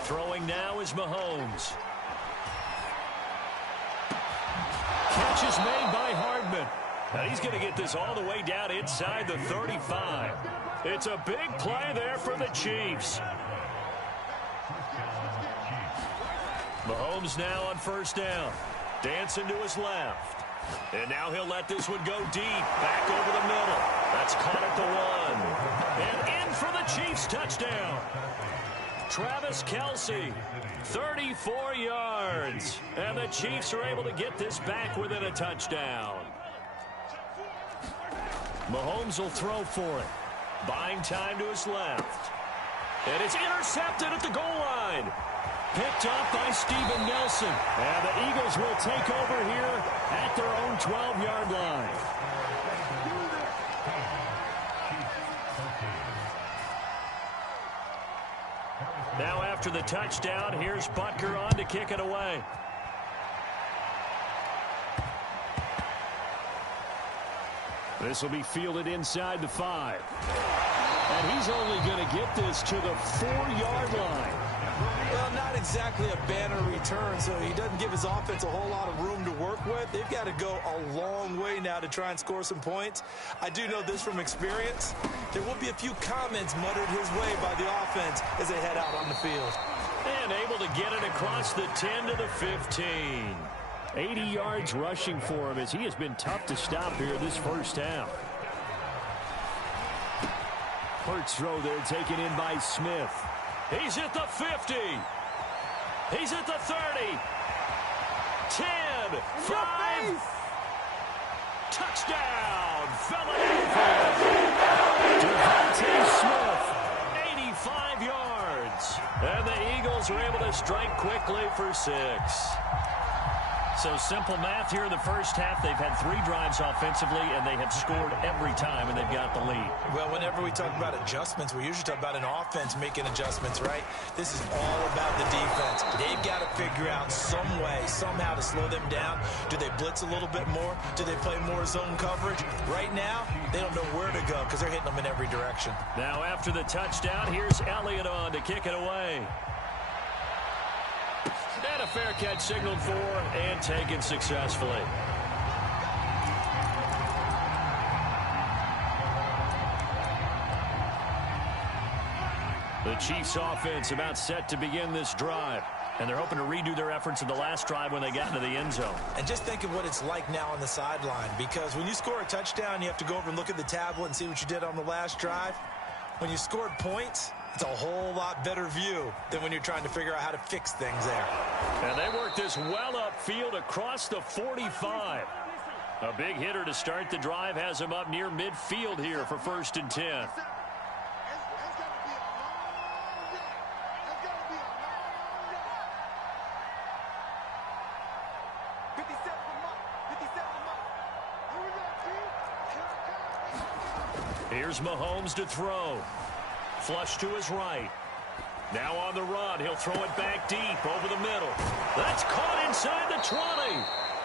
Throwing now is Mahomes. Catch is made by Hardman. Now he's going to get this all the way down inside the 35. It's a big play there for the Chiefs. Mahomes now on 1st down. Dancing to his left. And now he'll let this one go deep. Back over the middle. That's caught at the 1. And in for the Chiefs touchdown. Travis Kelce, 34 yards. And the Chiefs are able to get this back within a touchdown. Mahomes will throw for it. Buying time to his left. And it's intercepted at the goal line. Picked off by Steven Nelson. And the Eagles will take over here at their own 12-yard line. Now after the touchdown, here's Butker on to kick it away. This will be fielded inside the 5. And he's only going to get this to the 4-yard line. Well, not exactly a banner return, so he doesn't give his offense a whole lot of room to work with. They've got to go a long way now to try and score some points. I do know this from experience. There will be a few comments muttered his way by the offense as they head out on the field. And able to get it across the 10 to the 15. 80 yards rushing for him as he has been tough to stop here this first half. Hurts throw there taken in by Smith. He's at the 50. He's at the 30. 10, 5. Touchdown, Philadelphia. Devontae Smith, 85 yards. And the Eagles are able to strike quickly for 6. So simple math here in the first half. They've had 3 drives offensively, and they have scored every time, and they've got the lead. Well, whenever we talk about adjustments, we usually talk about an offense making adjustments, right? This is all about the defense. They've got to figure out some way, somehow to slow them down. Do they blitz a little bit more? Do they play more zone coverage? Right now, they don't know where to go because they're hitting them in every direction. Now after the touchdown, here's Elliott on to kick it away. And a fair catch signaled for and taken successfully. The Chiefs offense about set to begin this drive. And they're hoping to redo their efforts in the last drive when they got into the end zone. And just think of what it's like now on the sideline. Because when you score a touchdown, you have to go over and look at the tablet and see what you did on the last drive. When you scored points, it's a whole lot better view than when you're trying to figure out how to fix things there. And they work this well upfield across the 45. A big hitter to start the drive has him up near midfield here for 1st and 10. Here's Mahomes to throw. Flush to his right. Now on the run, he'll throw it back deep over the middle. That's caught inside the 20.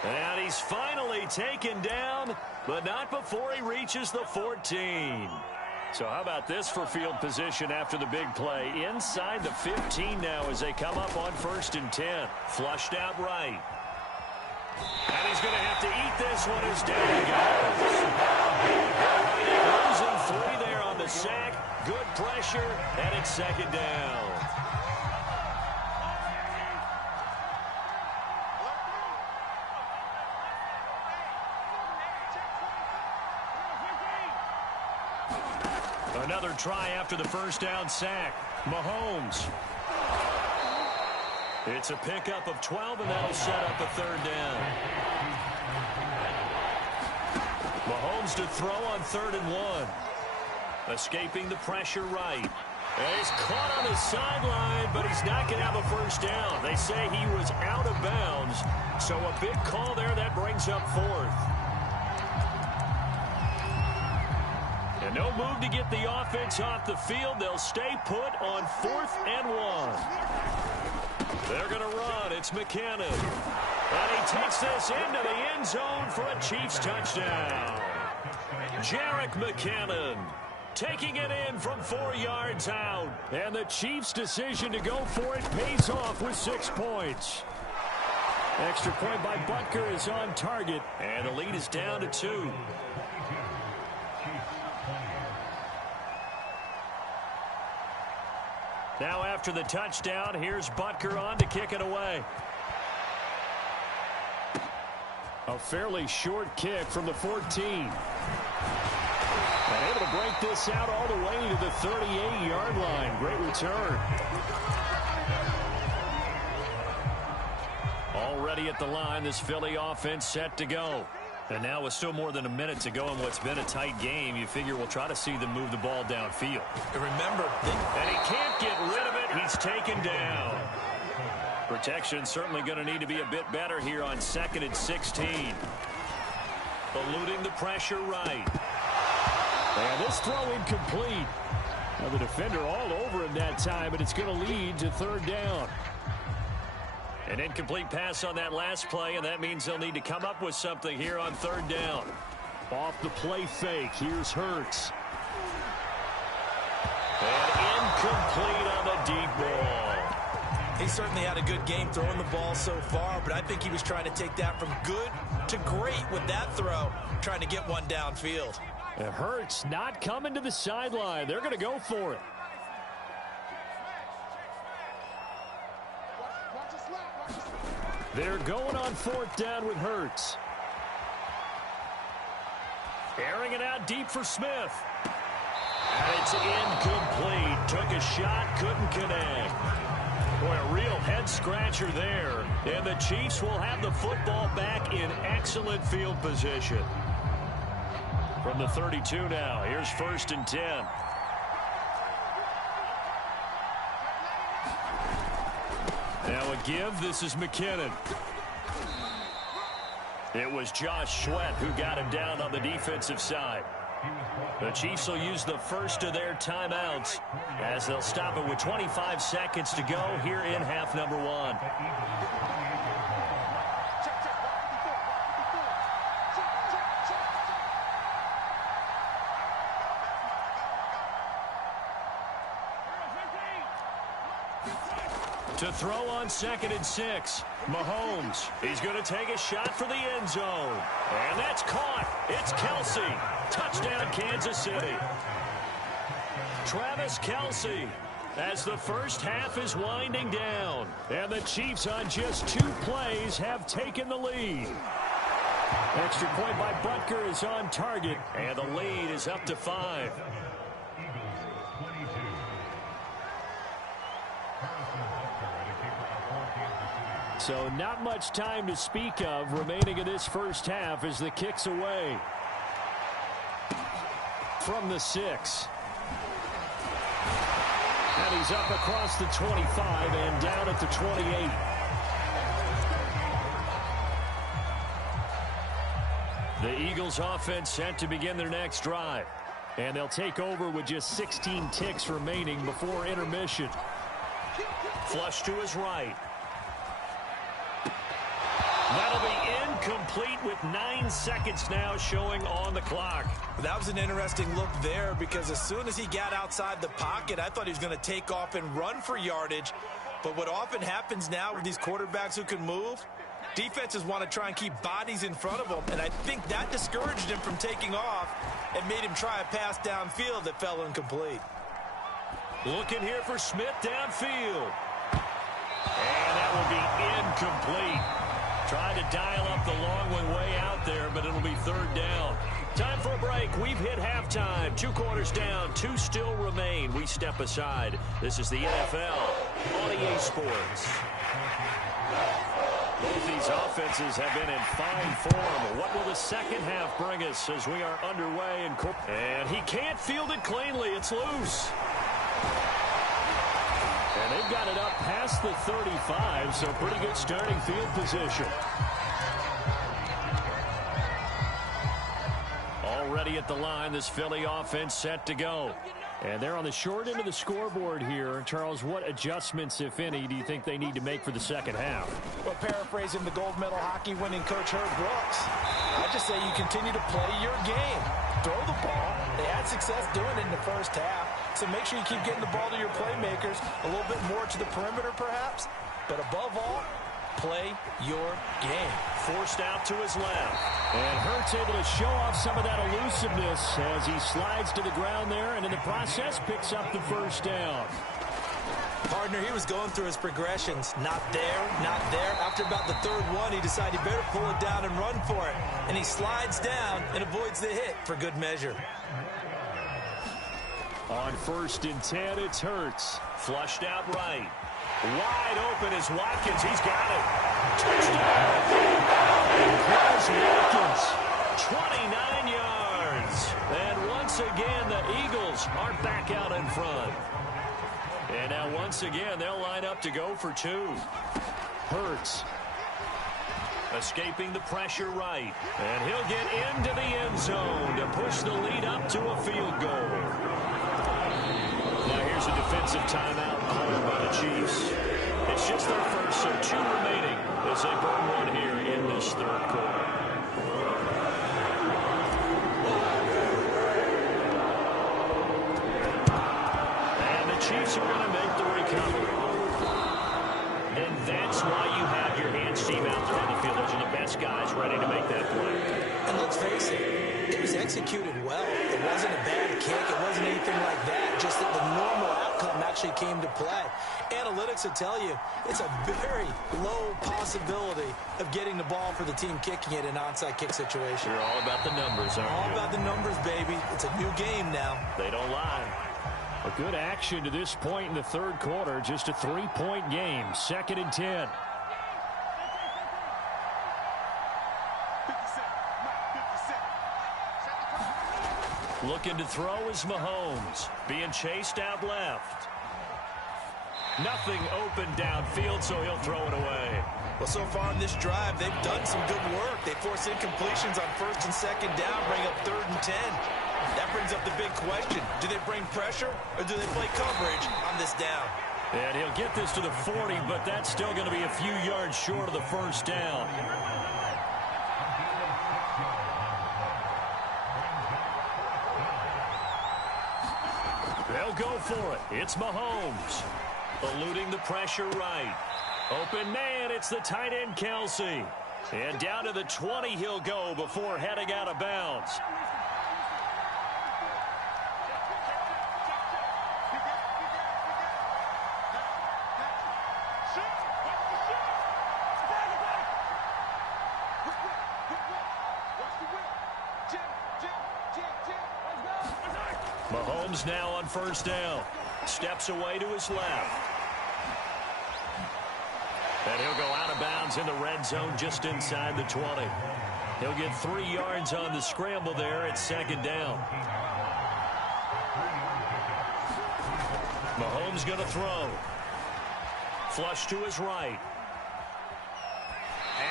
And he's finally taken down, but not before he reaches the 14. So how about this for field position after the big play? Inside the 15 now as they come up on 1st and 10. Flushed out right. And he's going to have to eat this one as down he goes. Losing 3 there on the sack. Good pressure, and it's 2nd down. Another try after the 1st down sack. Mahomes. It's a pickup of 12, and that'll set up a 3rd down. Mahomes to throw on 3rd and 1. Escaping the pressure right. And he's caught on the sideline, but he's not going to have a 1st down. They say he was out of bounds, so a big call there that brings up 4th. And no move to get the offense off the field. They'll stay put on 4th and 1. They're going to run. It's McKinnon. And he takes this into the end zone for a Chiefs touchdown. Jerick McKinnon taking it in from 4 yards out. And the Chiefs' decision to go for it pays off with 6 points. Extra point by Butker is on target. And the lead is down to 2. Now after the touchdown, here's Butker on to kick it away. A fairly short kick from the 14. And able to break this out all the way to the 38-yard line. Great return. Already at the line, this Philly offense set to go. And now with still more than a minute to go in what's been a tight game, you figure we'll try to see them move the ball downfield. And remember, and he can't get rid of it. He's taken down. Protection certainly going to need to be a bit better here on 2nd and 16. Eluding the pressure right. And this throw incomplete. Now the defender all over him that time, but it's going to lead to 3rd down. An incomplete pass on that last play, and that means they'll need to come up with something here on 3rd down. Off the play fake, here's Hurts. And incomplete on the deep ball. He certainly had a good game throwing the ball so far, but I think he was trying to take that from good to great with that throw, trying to get one downfield. And Hurts not coming to the sideline. They're going to go for it. They're going on 4th down with Hurts. Airing it out deep for Smith. And it's incomplete. Took a shot, couldn't connect. Boy, a real head-scratcher there. And the Chiefs will have the football back in excellent field position. From the 32 now, here's 1st and 10. Now a give, this is McKinnon. It was Josh Sweat who got him down on the defensive side. The Chiefs will use the first of their timeouts as they'll stop it with 25 seconds to go here in half number 1. To throw on 2nd and 6. Mahomes. He's going to take a shot for the end zone. And that's caught. It's Kelce. Touchdown, Kansas City. Travis Kelce as the first half is winding down. And the Chiefs on just 2 plays have taken the lead. Extra point by Butker is on target. And the lead is up to 5. So not much time to speak of remaining in this first half as the kick's away. From the 6. And he's up across the 25 and down at the 28. The Eagles offense set to begin their next drive. And they'll take over with just 16 ticks remaining before intermission. Flush to his right. That'll be incomplete with 9 seconds now showing on the clock. That was an interesting look there because as soon as he got outside the pocket, I thought he was going to take off and run for yardage. But what often happens now with these quarterbacks who can move, defenses want to try and keep bodies in front of them, and I think that discouraged him from taking off and made him try a pass downfield that fell incomplete. Looking here for Smith downfield. And that will be incomplete. Trying to dial up the long one way out there, but it'll be third down. Time for a break. We've hit halftime. 2 quarters down. 2 still remain. We step aside. This is the NFL on EA Sports. Both these offenses have been in fine form. What will the second half bring us as we are underway? And he can't field it cleanly. It's loose. And they've got it up past the 35, so pretty good starting field position. Already at the line, this Philly offense set to go. And they're on the short end of the scoreboard here. Charles, what adjustments, if any, do you think they need to make for the second half? Well, paraphrasing the gold medal hockey winning coach Herb Brooks, I just say you continue to play your game. Throw the ball. They had success doing it in the first half, so make sure you keep getting the ball to your playmakers, a little bit more to the perimeter perhaps, but above all, play your game. Forced out to his left. And Hurts able to show off some of that elusiveness as he slides to the ground there, and in the process picks up the first down. Partner, he was going through his progressions. Not there, not there. After about the third one, he decided he better pull it down and run for it. And he slides down and avoids the hit for good measure. On 1st and 10, it's Hurts. Flushed out right. Wide open is Watkins. He's got it. Touchdown! Here's Watkins. 29 yards. And once again, the Eagles are back out in front. And now once again, they'll line up to go for 2. Hurts. Escaping the pressure right. And he'll get into the end zone to push the lead up to a field goal. Now here's a defensive timeout called by the Chiefs. It's just their first, so 2 remaining as they burn one here in this third quarter. And the Chiefs are going to make the recovery. And that's why you have your hands team out there on the field. Those are the best guys ready to make that play. And let's face it was executed well. It wasn't a bad kick. It wasn't anything like that. Just that the normal outcome actually came to play. Analytics will tell you it's a very low possibility of getting the ball for the team kicking it in an onside kick situation. You're all about the numbers, aren't you? All about the numbers, baby. It's a new game now. They don't lie. A good action to this point in the third quarter. Just a 3-point game. 2nd and 10. Looking to throw is Mahomes. Being chased out left. Nothing open downfield, so he'll throw it away. Well, so far in this drive, they've done some good work. They force incompletions on 1st and 2nd down, bring up 3rd and 10. That brings up the big question. Do they bring pressure or do they play coverage on this down? And he'll get this to the 40, but that's still going to be a few yards short of the first down. They'll go for it. It's Mahomes. Eluding the pressure right. Open man, it's the tight end Kelsey. And down to the 20 he'll go before heading out of bounds. Mahomes now on 1st down. Steps away to his left. And he'll go out of bounds in the red zone just inside the 20. He'll get 3 yards on the scramble there at 2nd down. Mahomes going to throw. Flush to his right.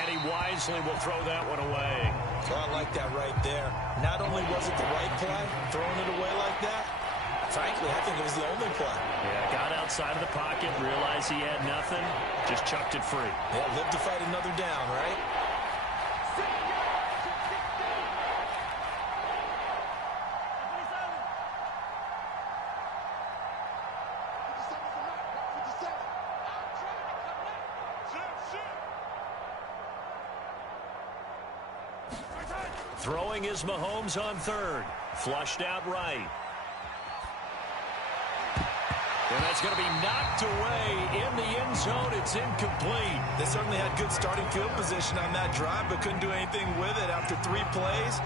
And he wisely will throw that one away. Oh, I like that right there. Not only was it the right play, throwing it away like that, frankly, I think it was the only play. Yeah, got outside of the pocket, realized he had nothing, just chucked it free. Yeah, live to fight another down, right? Throwing is Mahomes on third. Flushed out right. And that's going to be knocked away in the end zone. It's incomplete. They certainly had good starting field position on that drive, but couldn't do anything with it after 3 plays.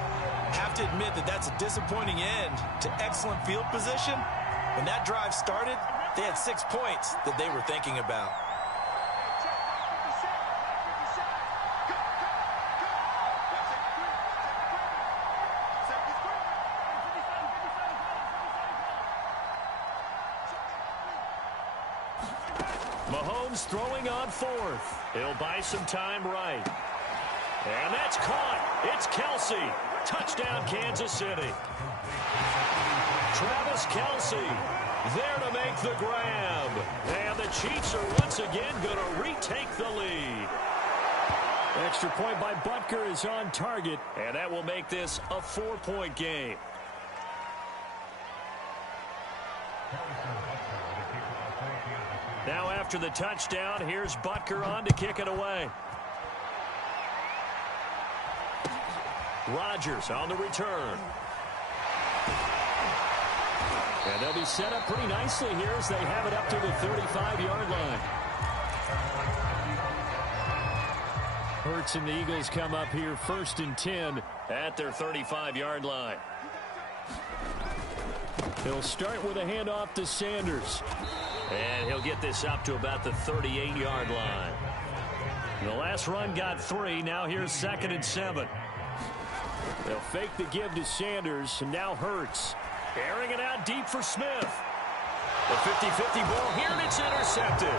Have to admit that that's a disappointing end to excellent field position. When that drive started, they had 6 points that they were thinking about. Mahomes throwing on fourth. He'll buy some time right. And that's caught. It's Kelsey. Touchdown, Kansas City. Travis Kelsey there to make the grab. And the Chiefs are once again going to retake the lead. Extra point by Butker is on target. And that will make this a 4-point game. Now after the touchdown, here's Butker on to kick it away. Rodgers on the return. And they'll be set up pretty nicely here as they have it up to the 35-yard line. Hurts and the Eagles come up here 1st and 10 at their 35-yard line. He'll start with a handoff to Sanders. And he'll get this up to about the 38-yard line. The last run got 3. Now here's 2nd and 7. They'll fake the give to Sanders, and now Hurts. Airing it out deep for Smith. The 50-50 ball here, and it's intercepted.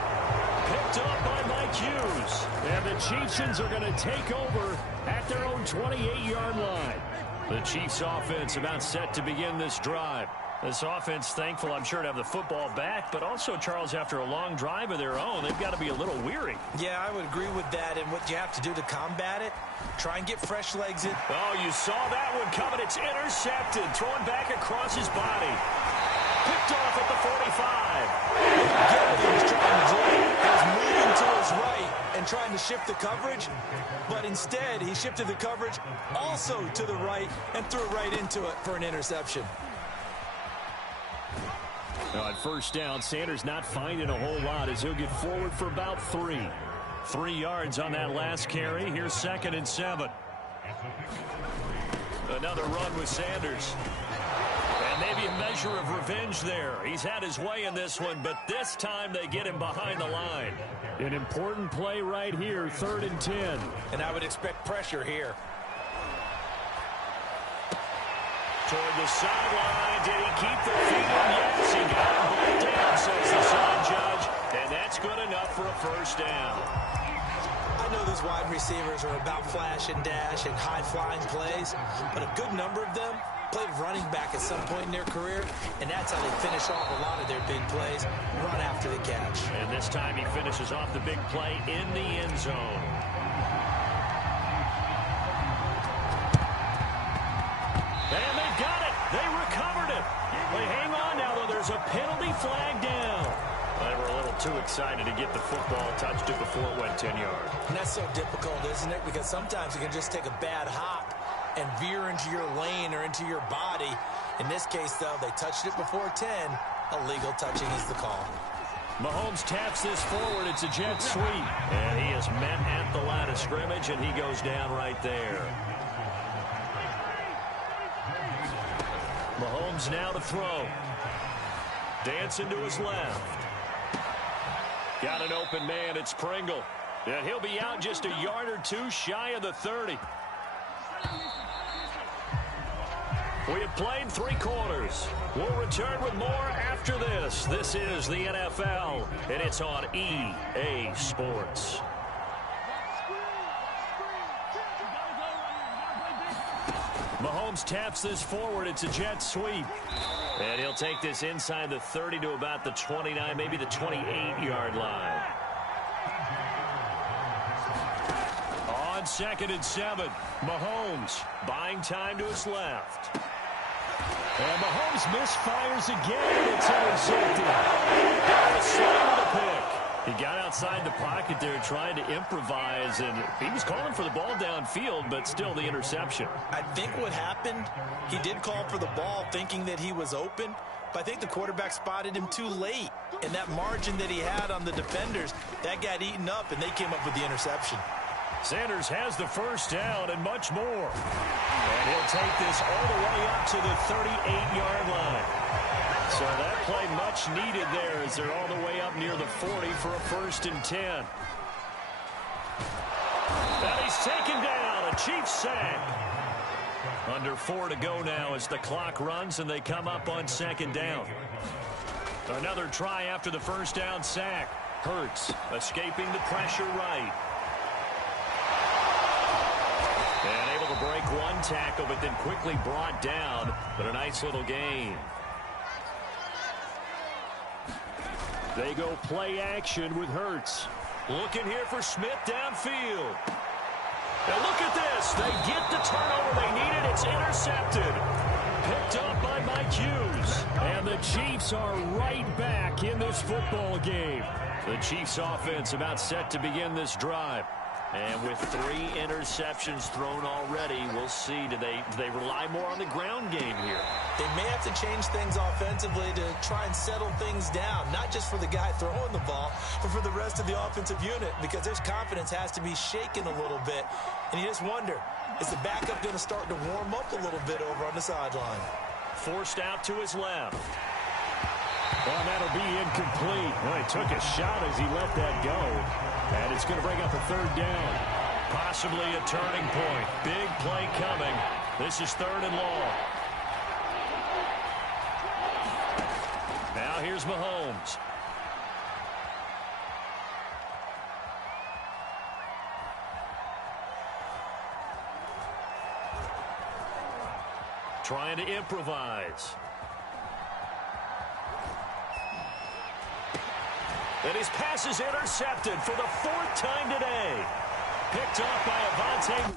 Picked up by Mike Hughes. And the Chiefs are going to take over at their own 28-yard line. The Chiefs offense about set to begin this drive. This offense, thankful, I'm sure, to have the football back, but also, Charles, after a long drive of their own, they've got to be a little weary. Yeah, I would agree with that, and what you have to do to combat it, try and get fresh legs in. Oh, you saw that one coming. It's intercepted, thrown back across his body. Picked off at the 45. Get what he was trying to do. He was moving to his right and trying to shift the coverage, but instead he shifted the coverage also to the right and threw right into it for an interception. On first down, Sanders not finding a whole lot as he'll get forward for about 3. 3 yards on that last carry. Here's 2nd and 7. Another run with Sanders. And maybe a measure of revenge there. He's had his way in this one, but this time they get him behind the line. An important play right here, 3rd and 10. And I would expect pressure here. Toward the sideline. Did he keep the feet in? Yes, he got him both down, says the sign judge. And that's good enough for a first down. I know these wide receivers are about flash and dash and high-flying plays, but a good number of them played running back at some point in their career, and that's how they finish off a lot of their big plays, run after the catch. And this time he finishes off the big play in the end zone. And they've got it. They recovered it. They hang on now, though. There's a penalty flag down. They were a little too excited to get the football, touched it before it went 10 yards. And that's so difficult, isn't it? Because sometimes you can just take a bad hop and veer into your lane or into your body. In this case, though, they touched it before 10. Illegal touching is the call. Mahomes taps this forward. It's a jet sweep. And he is met at the line of scrimmage, and he goes down right there. Mahomes now to throw. Dancing to his left. Got an open man. It's Pringle. And he'll be out just a yard or 2 shy of the 30. We have played 3 quarters. We'll return with more after this. This is the NFL, and it's on EA Sports. Mahomes Mahomes taps this forward. It's a jet sweep. And he'll take this inside the 30 to about the 29, maybe the 28-yard line. On 2nd and 7, Mahomes buying time to his left. And Mahomes misfires again. It's intercepted. And a slam with a pick. He got outside the pocket there trying to improvise, and he was calling for the ball downfield, but still the interception. I think what happened, he did call for the ball thinking that he was open, but I think the quarterback spotted him too late. And that margin that he had on the defenders, that got eaten up, and they came up with the interception. Sanders has the first down and much more. And he'll take this all the way up to the 38-yard line. So that play much needed there as they're all the way up near the 40 for a 1st and 10. And he's taken down, a Chiefs sack. Under 4 to go now as the clock runs and they come up on 2nd down. Another try after the first down sack. Hurts escaping the pressure right. And able to break one tackle, but then quickly brought down. But a nice little gain. They go play action with Hurts. Looking here for Smith downfield. Now look at this. They get the turnover they needed. It's intercepted. Picked up by Mike Hughes. And the Chiefs are right back in this football game. The Chiefs offense about set to begin this drive. And with 3 interceptions thrown already, we'll see. Do they rely more on the ground game here? They may have to change things offensively to try and settle things down, not just for the guy throwing the ball, but for the rest of the offensive unit, because their confidence has to be shaken a little bit. And you just wonder, is the backup going to start to warm up a little bit over on the sideline? Forced out to his left. Well, that'll be incomplete. Well, he took a shot as he let that go. And it's going to bring up a 3rd down. Possibly a turning point. Big play coming. This is 3rd and long. Now here's Mahomes. Trying to improvise. And his pass is intercepted for the 4th time today. Picked off by Avante.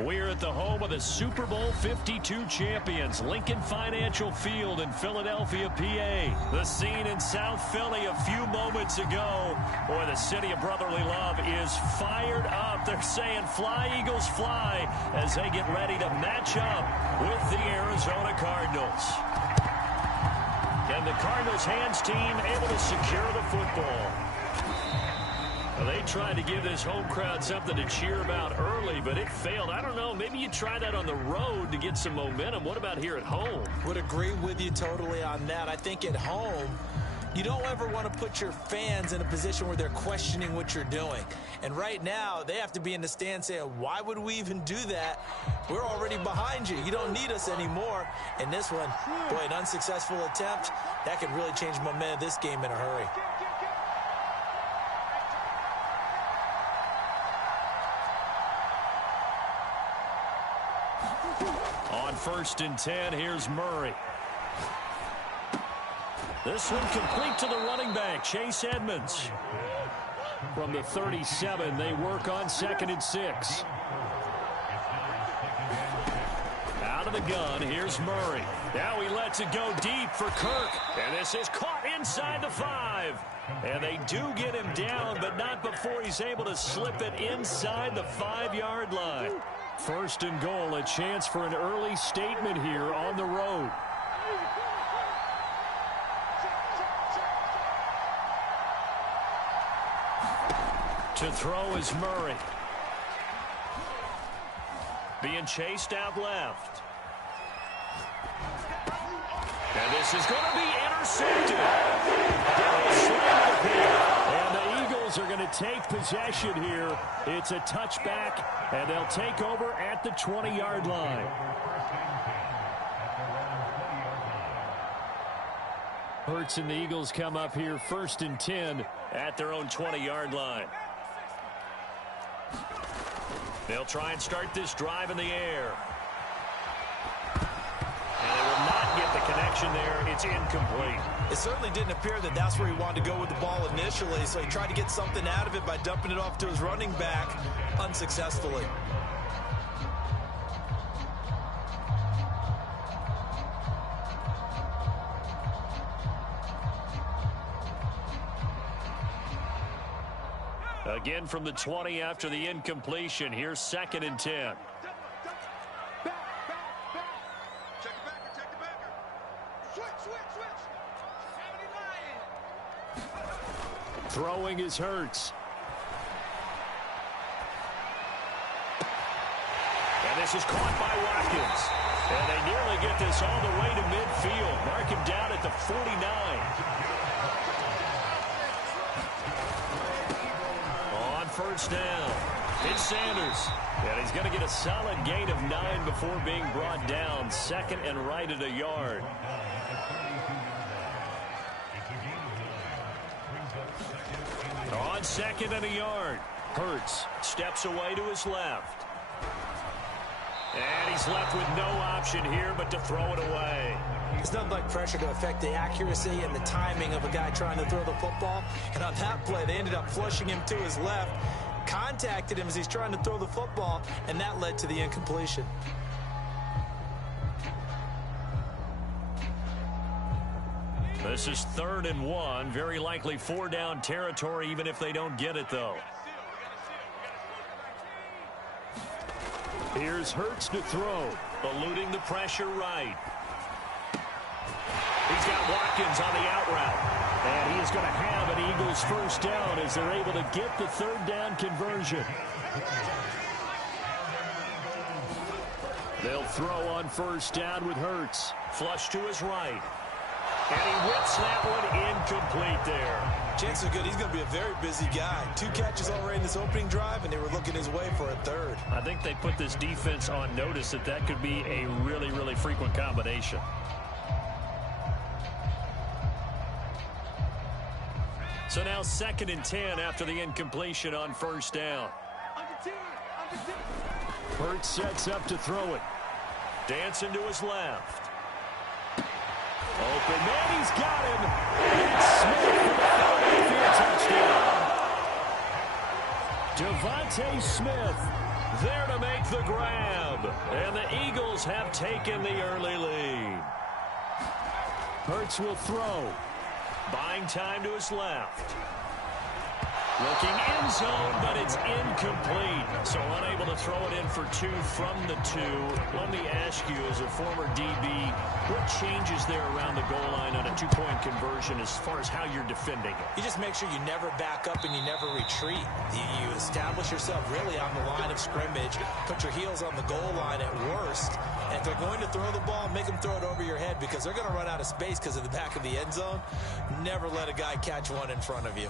We're at the home of the Super Bowl 52 champions, Lincoln Financial Field in Philadelphia, PA. The scene in South Philly a few moments ago. Boy, the city of brotherly love is fired up. They're saying, "Fly, Eagles, fly," as they get ready to match up with the Arizona Cardinals. And the Cardinals hands team able to secure the football. Well, they tried to give this home crowd something to cheer about early, but it failed. I don't know. Maybe you try that on the road to get some momentum. What about here at home? Would agree with you totally on that. I think at home, you don't ever want to put your fans in a position where they're questioning what you're doing. And right now, they have to be in the stand saying, why would we even do that? We're already behind you. You don't need us anymore. And this one, boy, an unsuccessful attempt, that could really change momentum of this game in a hurry. On 1st and 10, here's Murray. This one complete to the running back, Chase Edmonds. From the 37, they work on 2nd and 6. Out of the gun, here's Murray. Now he lets it go deep for Kirk. And this is caught inside the 5. And they do get him down, but not before he's able to slip it inside the 5-yard line. 1st and goal, a chance for an early statement here on the road. To throw is Murray. Being chased out left. And this is going to be intercepted. And the Eagles are going to take possession here. It's a touchback, and they'll take over at the 20-yard line. Hurts and the Eagles come up here 1st and 10 at their own 20-yard line. They'll try and start this drive in the air. And they will not get the connection there. It's incomplete. It certainly didn't appear that that's where he wanted to go with the ball initially, so he tried to get something out of it by dumping it off to his running back unsuccessfully. Again from the 20 after the incompletion. Here's 2nd and 10. Check the backer. Switch. Throwing is Hurts. And this is caught by Watkins. And they nearly get this all the way to midfield. Mark him down at the 49. On 1st down, it's Sanders. And he's going to get a solid gain of 9 before being brought down. 2nd and right at a yard. On 2nd and a yard, Hurts steps away to his left. And he's left with no option here but to throw it away. It's nothing like pressure to affect the accuracy and the timing of a guy trying to throw the football. And on that play, they ended up flushing him to his left, contacted him as he's trying to throw the football, and that led to the incompletion. This is 3rd and 1. Very likely 4-down territory, even if they don't get it, though. Here's Hurts to throw, eluding the pressure right. He's got Watkins on the out route. And he is going to have an Eagles 1st down as they're able to get the 3rd down conversion. They'll throw on 1st down with Hurts. Flush to his right. And he whips that one incomplete there. Chances are good he's going to be a very busy guy. 2 catches already in this opening drive, and they were looking his way for a 3rd. I think they put this defense on notice that that could be a really, really frequent combination. So now 2nd and 10 after the incompletion on 1st down. Hurts sets up to throw it. Dancing to his left. Open man, he's got him. And Smith for the Philadelphia touchdown. Devontae Smith there to make the grab. And the Eagles have taken the early lead. Hurts will throw. Buying time to his left. Looking end zone, but it's incomplete. So unable to throw it in for 2 from the 2. Let me ask you, as a former DB, what changes there around the goal line on a 2-point conversion as far as how you're defending it? You just make sure you never back up and you never retreat. You establish yourself really on the line of scrimmage, put your heels on the goal line at worst, and if they're going to throw the ball, make them throw it over your head because they're going to run out of space because of the back of the end zone. Never let a guy catch one in front of you.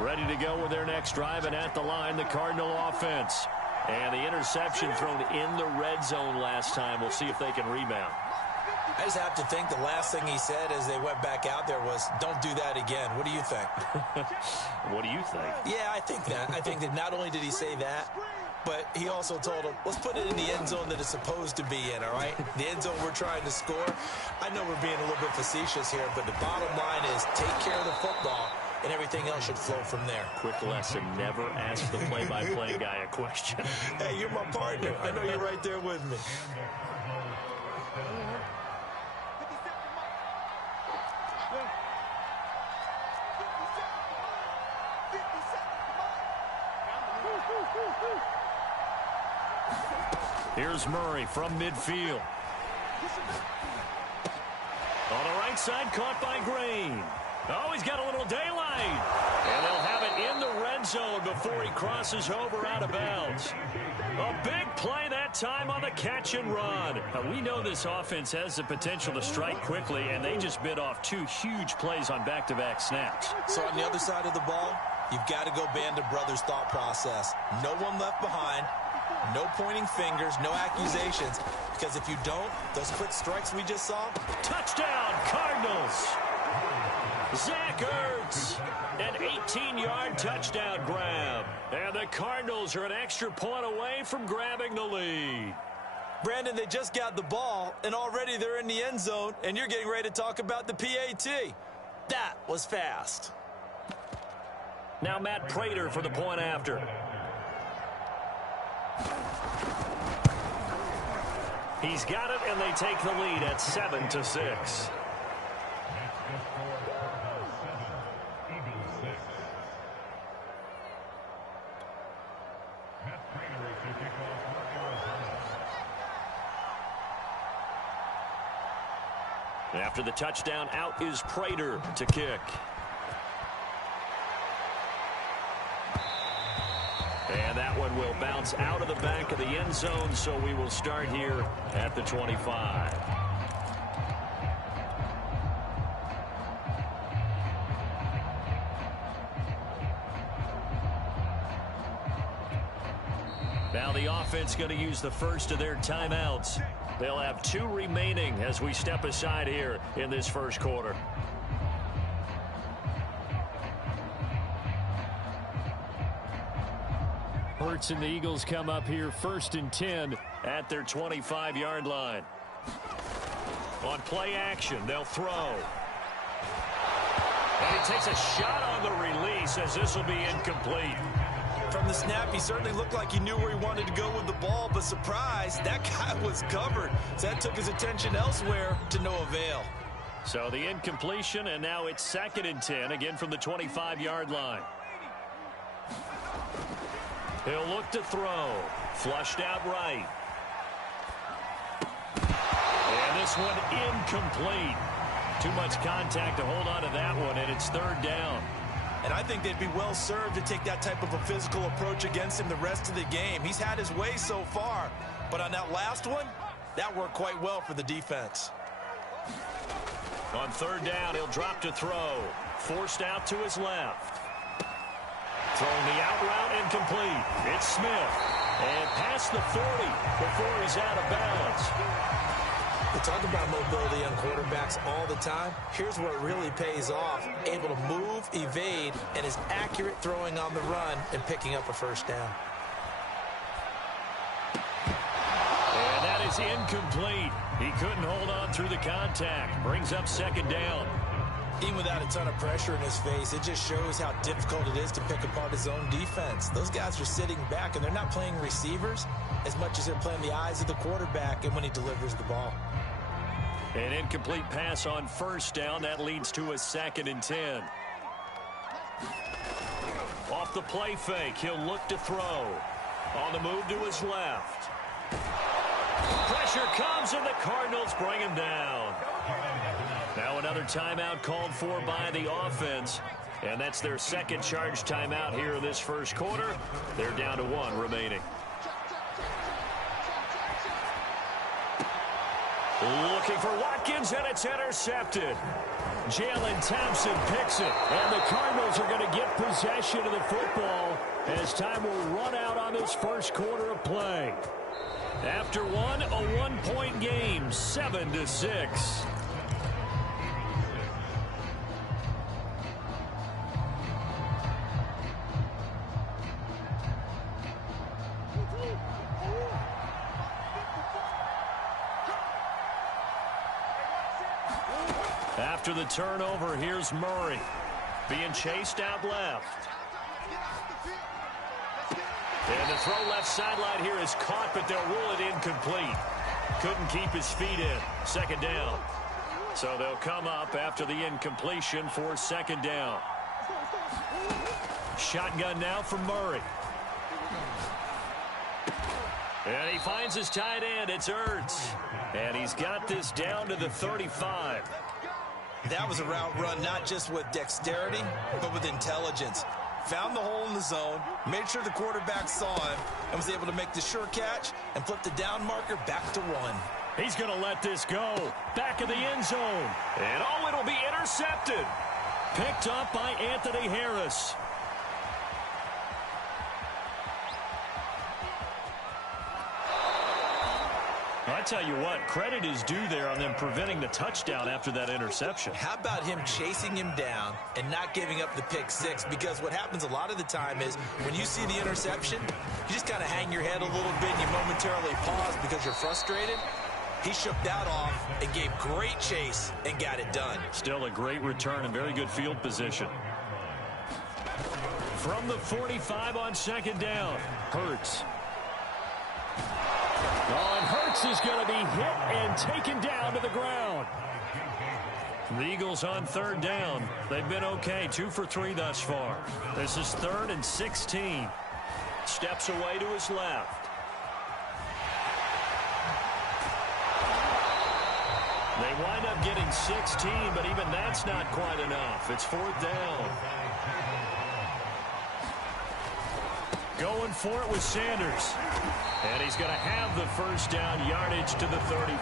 Ready to go with their next drive, and at the line, the Cardinal offense. And the interception thrown in the red zone last time. We'll see if they can rebound. I just have to think the last thing he said as they went back out there was, don't do that again. What do you think? What do you think? Yeah, I think that. I think that not only did he say that, but he also told him, let's put it in the end zone that it's supposed to be in, all right? The end zone we're trying to score. I know we're being a little bit facetious here, but the bottom line is take care of the football, and everything else should flow from there. Quick lesson, never ask the play-by-play guy a question. Hey, you're my partner. I know you're right there with me. Here's Murray from midfield. On the right side, caught by Green. Oh, he's got a little daylight. And they'll have it in the red zone before he crosses over out of bounds. A big play that time on the catch and run. Now, we know this offense has the potential to strike quickly, and they just bit off 2 huge plays on back-to-back snaps. So on the other side of the ball, you've got to go Band of Brothers thought process. No one left behind. No pointing fingers, no accusations, because if you don't, those quick strikes we just saw. Touchdown, Cardinals. Zach Ertz, an 18-yard touchdown grab. And the Cardinals are an extra point away from grabbing the lead. Brandon, they just got the ball, and already they're in the end zone, and you're getting ready to talk about the PAT. That was fast. Now Matt Prater for the point after. He's got it, and they take the lead at 7-6. After the touchdown, out is Prater to kick. And that one will bounce out of the back of the end zone, so we will start here at the 25. Now the offense going to use the first of their timeouts. They'll have 2 remaining as we step aside here in this first quarter. Hurts and the Eagles come up here 1st and 10 at their 25-yard line. On play action, they'll throw. And he takes a shot on the release as this will be incomplete. From the snap, he certainly looked like he knew where he wanted to go with the ball, but surprise, that guy was covered. So that took his attention elsewhere to no avail. So the incompletion, and now it's 2nd and 10, again from the 25-yard line. He'll look to throw. Flushed out right. And this one incomplete. Too much contact to hold on to that one, and it's 3rd down. And I think they'd be well served to take that type of a physical approach against him the rest of the game. He's had his way so far, but on that last one, that worked quite well for the defense. On 3rd down, he'll drop to throw. Forced out to his left. Throwing the out route incomplete. It's Smith. And past the 40 before he's out of bounds. We talk about mobility on quarterbacks all the time. Here's where it really pays off. Able to move, evade, and is accurate throwing on the run and picking up a 1st down. And that is incomplete. He couldn't hold on through the contact. Brings up 2nd down. Even without a ton of pressure in his face, it just shows how difficult it is to pick apart his own defense. Those guys are sitting back, and they're not playing receivers as much as they're playing the eyes of the quarterback and when he delivers the ball. An incomplete pass on 1st down. That leads to a 2nd and 10. Off the play fake, he'll look to throw. On the move to his left. Pressure comes, and the Cardinals bring him down. Now another timeout called for by the offense. And that's their 2nd charge timeout here in this first quarter. They're down to 1 remaining. Looking for Watkins, and it's intercepted. Jalen Thompson picks it, and the Cardinals are going to get possession of the football as time will run out on this first quarter of play. After one, a one-point game, 7-6. After the turnover, here's Murray being chased out left. And the throw left sideline here is caught, but they'll rule it incomplete. Couldn't keep his feet in. Second down. So they'll come up after the incompletion for second down. Shotgun now from Murray. And he finds his tight end. It's Ertz. And he's got this down to the 35. That was a route run not just with dexterity, but with intelligence. Found the hole in the zone, made sure the quarterback saw him, and was able to make the sure catch and flip the down marker back to 1. He's going to let this go. Back of the end zone. And oh, it'll be intercepted. Picked up by Anthony Harris. I tell you what, credit is due there on them preventing the touchdown after that interception. How about him chasing him down and not giving up the pick six? Because what happens a lot of the time is when you see the interception, you just kind of hang your head a little bit and you momentarily pause because you're frustrated. He shook that off and gave great chase and got it done. Still a great return and very good field position. From the 45 on second down, Hurts. Oh, and Hurts is going to be hit and taken down to the ground. The Eagles on third down. They've been okay, 2 for 3 thus far. This is 3rd and 16. Steps away to his left. They wind up getting 16, but even that's not quite enough. It's 4th down. Going for it with Sanders. And he's going to have the first down, yardage to the 35.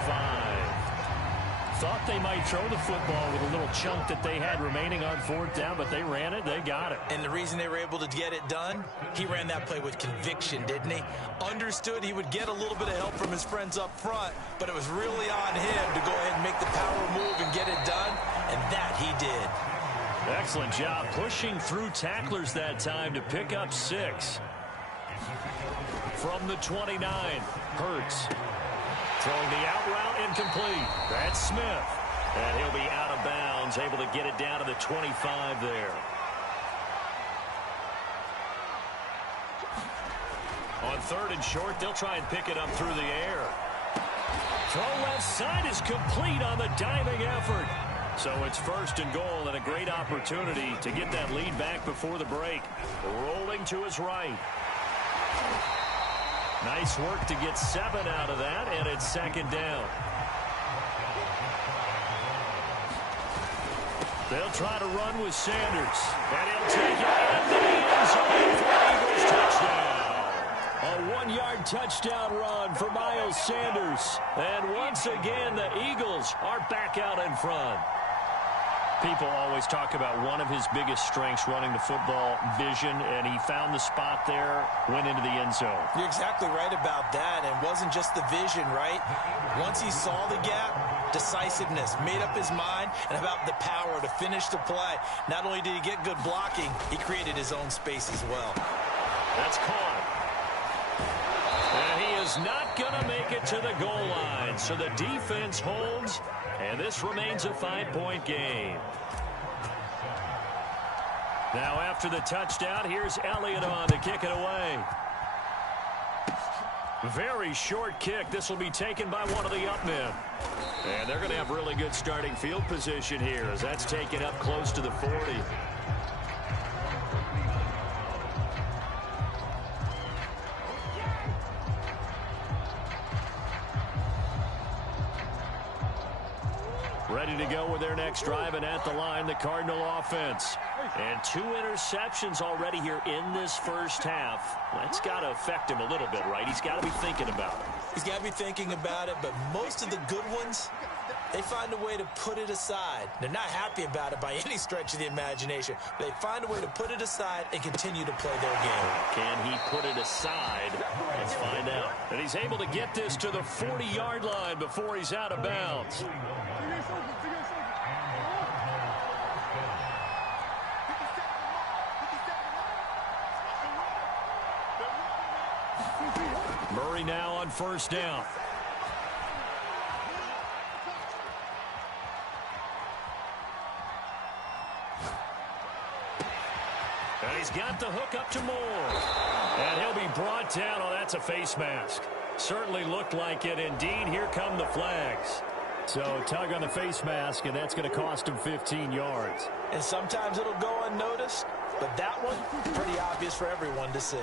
Thought they might throw the football with a little chunk that they had remaining on 4th down, but they ran it, they got it. And the reason they were able to get it done, he ran that play with conviction, didn't he? Understood he would get a little bit of help from his friends up front, but it was really on him to go ahead and make the power move and get it done, and that he did. Excellent job pushing through tacklers that time to pick up 6. From the 29, Hurts. Throwing the out route incomplete. That's Smith. And he'll be out of bounds, able to get it down to the 25 there. On 3rd and short, they'll try and pick it up through the air. Throw left side is complete on the diving effort. So it's 1st and goal and a great opportunity to get that lead back before the break. Rolling to his right. Nice work to get 7 out of that, and it's 2nd down. They'll try to run with Sanders, and he'll take it into the end zone for an Eagles touchdown. A 1-yard touchdown run for Miles Sanders. And once again, the Eagles are back out in front. People always talk about one of his biggest strengths running the football, vision, and he found the spot there, went into the end zone. You're exactly right about that, and it wasn't just the vision, right? Once he saw the gap, decisiveness, made up his mind, and about the power to finish the play. Not only did he get good blocking, he created his own space as well. That's caught. And he is not going to make it to the goal line, so the defense holds. And this remains a 5-point game. Now after the touchdown, here's Elliott on to kick it away. Very short kick. This will be taken by one of the up men. And they're going to have really good starting field position here as that's taken up close to the 40. Ready to go with their next drive, and at the line, the Cardinal offense. And 2 interceptions already here in this first half. That's got to affect him a little bit, right? He's got to be thinking about it. He's got to be thinking about it, but most of the good ones, they find a way to put it aside. They're not happy about it by any stretch of the imagination. They find a way to put it aside and continue to play their game. Can he put it aside? Let's find out. And he's able to get this to the 40-yard line before he's out of bounds. Murray now on first down. And he's got the hook up to Moore. And he'll be brought down. Oh, that's a face mask. Certainly looked like it. Indeed, here come the flags. So tug on the face mask, and that's going to cost him 15 yards. And sometimes it'll go unnoticed, but that one, pretty obvious for everyone to see.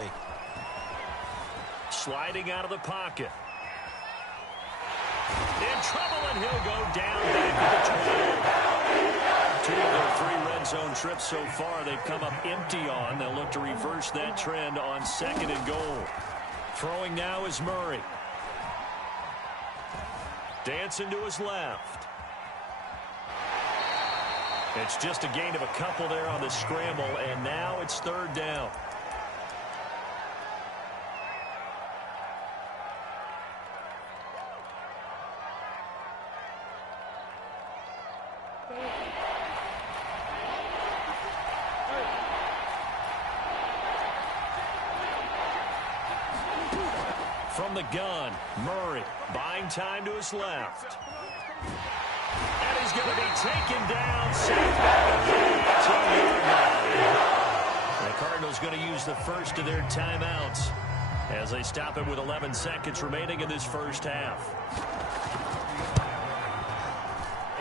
Sliding out of the pocket. In trouble, and he'll go down back to the 20. 2 of their 3 red zone trips so far, they've come up empty on. They'll look to reverse that trend on 2nd and goal. Throwing now is Murray. Dancing to his left. It's just a gain of a couple there on the scramble, and now it's 3rd down. From the gun, Murray buying time to his left. And he's going to be taken down. Safe the Cardinals going to use the first of their timeouts as they stop it with 11 seconds remaining in this first half.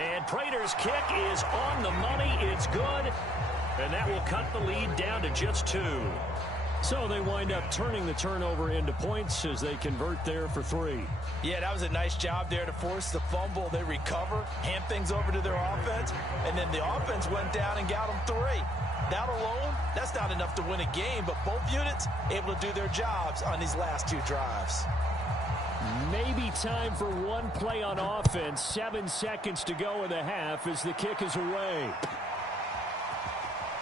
And Prater's kick is on the money. It's good. And that will cut the lead down to just 2. So they wind up turning the turnover into points as they convert there for 3. Yeah, that was a nice job there to force the fumble. They recover, hand things over to their offense, and then the offense went down and got them 3. That alone, that's not enough to win a game, but both units able to do their jobs on these last 2 drives. Maybe time for one play on offense. 7 seconds to go in the half as the kick is away.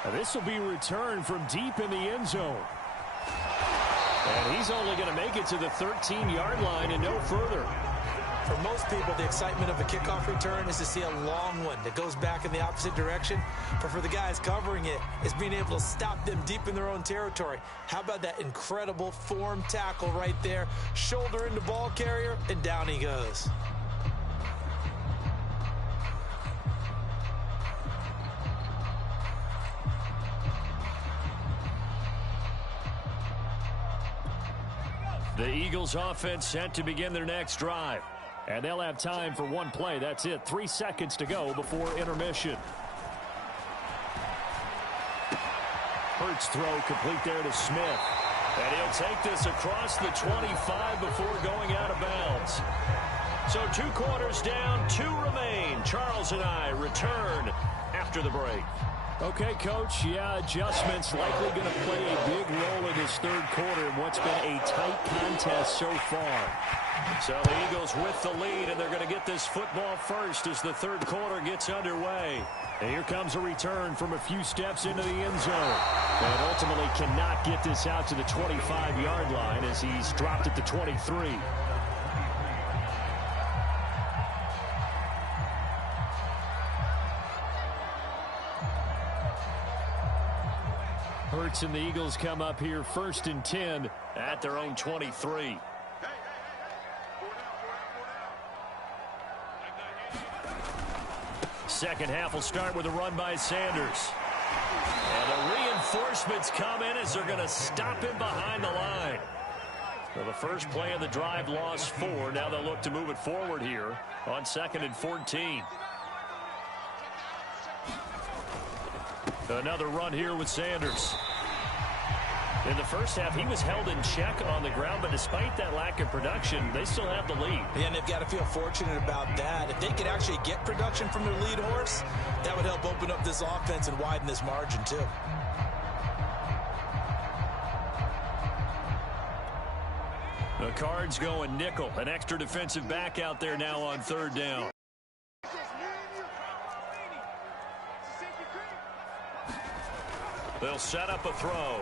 Now, this will be returned from deep in the end zone. And he's only going to make it to the 13-yard line and no further. For most people, the excitement of a kickoff return is to see a long one that goes back in the opposite direction. But for the guys covering it, it's being able to stop them deep in their own territory. How about that incredible form tackle right there? Shoulder into ball carrier, and down he goes. The Eagles offense set to begin their next drive. And they'll have time for one play. That's it. 3 seconds to go before intermission. Hurts throw complete there to Smith. And he'll take this across the 25 before going out of bounds. So 2 quarters down, 2 remain. Charles and I return after the break. Okay, Coach, yeah, adjustments likely going to play a big role in this 3rd quarter in what's been a tight contest so far. So the Eagles with the lead, and they're going to get this football first as the 3rd quarter gets underway. And here comes a return from a few steps into the end zone. And ultimately cannot get this out to the 25-yard line as he's dropped at the 23. Hurts and the Eagles come up here 1st and 10 at their own 23. Second half will start with a run by Sanders. And the reinforcements come in as they're going to stop him behind the line. Well, the first play of the drive lost 4. Now they'll look to move it forward here on 2nd and 14. Another run here with Sanders. In the first half, he was held in check on the ground, but despite that lack of production, they still have the lead. Yeah, and they've got to feel fortunate about that. If they could actually get production from their lead horse, that would help open up this offense and widen this margin, too. The Cards going nickel. An extra defensive back out there now on third down. They'll set up a throw.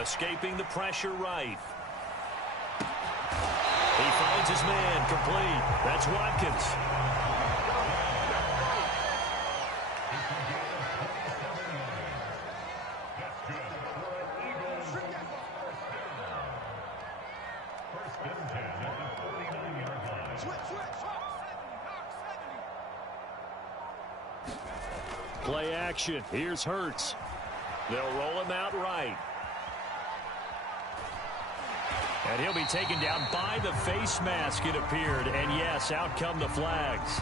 Escaping the pressure right. He finds his man complete. That's Watkins. Play action. Here's Hurts. They'll roll him out right. And he'll be taken down by the face mask, it appeared. And yes, out come the flags.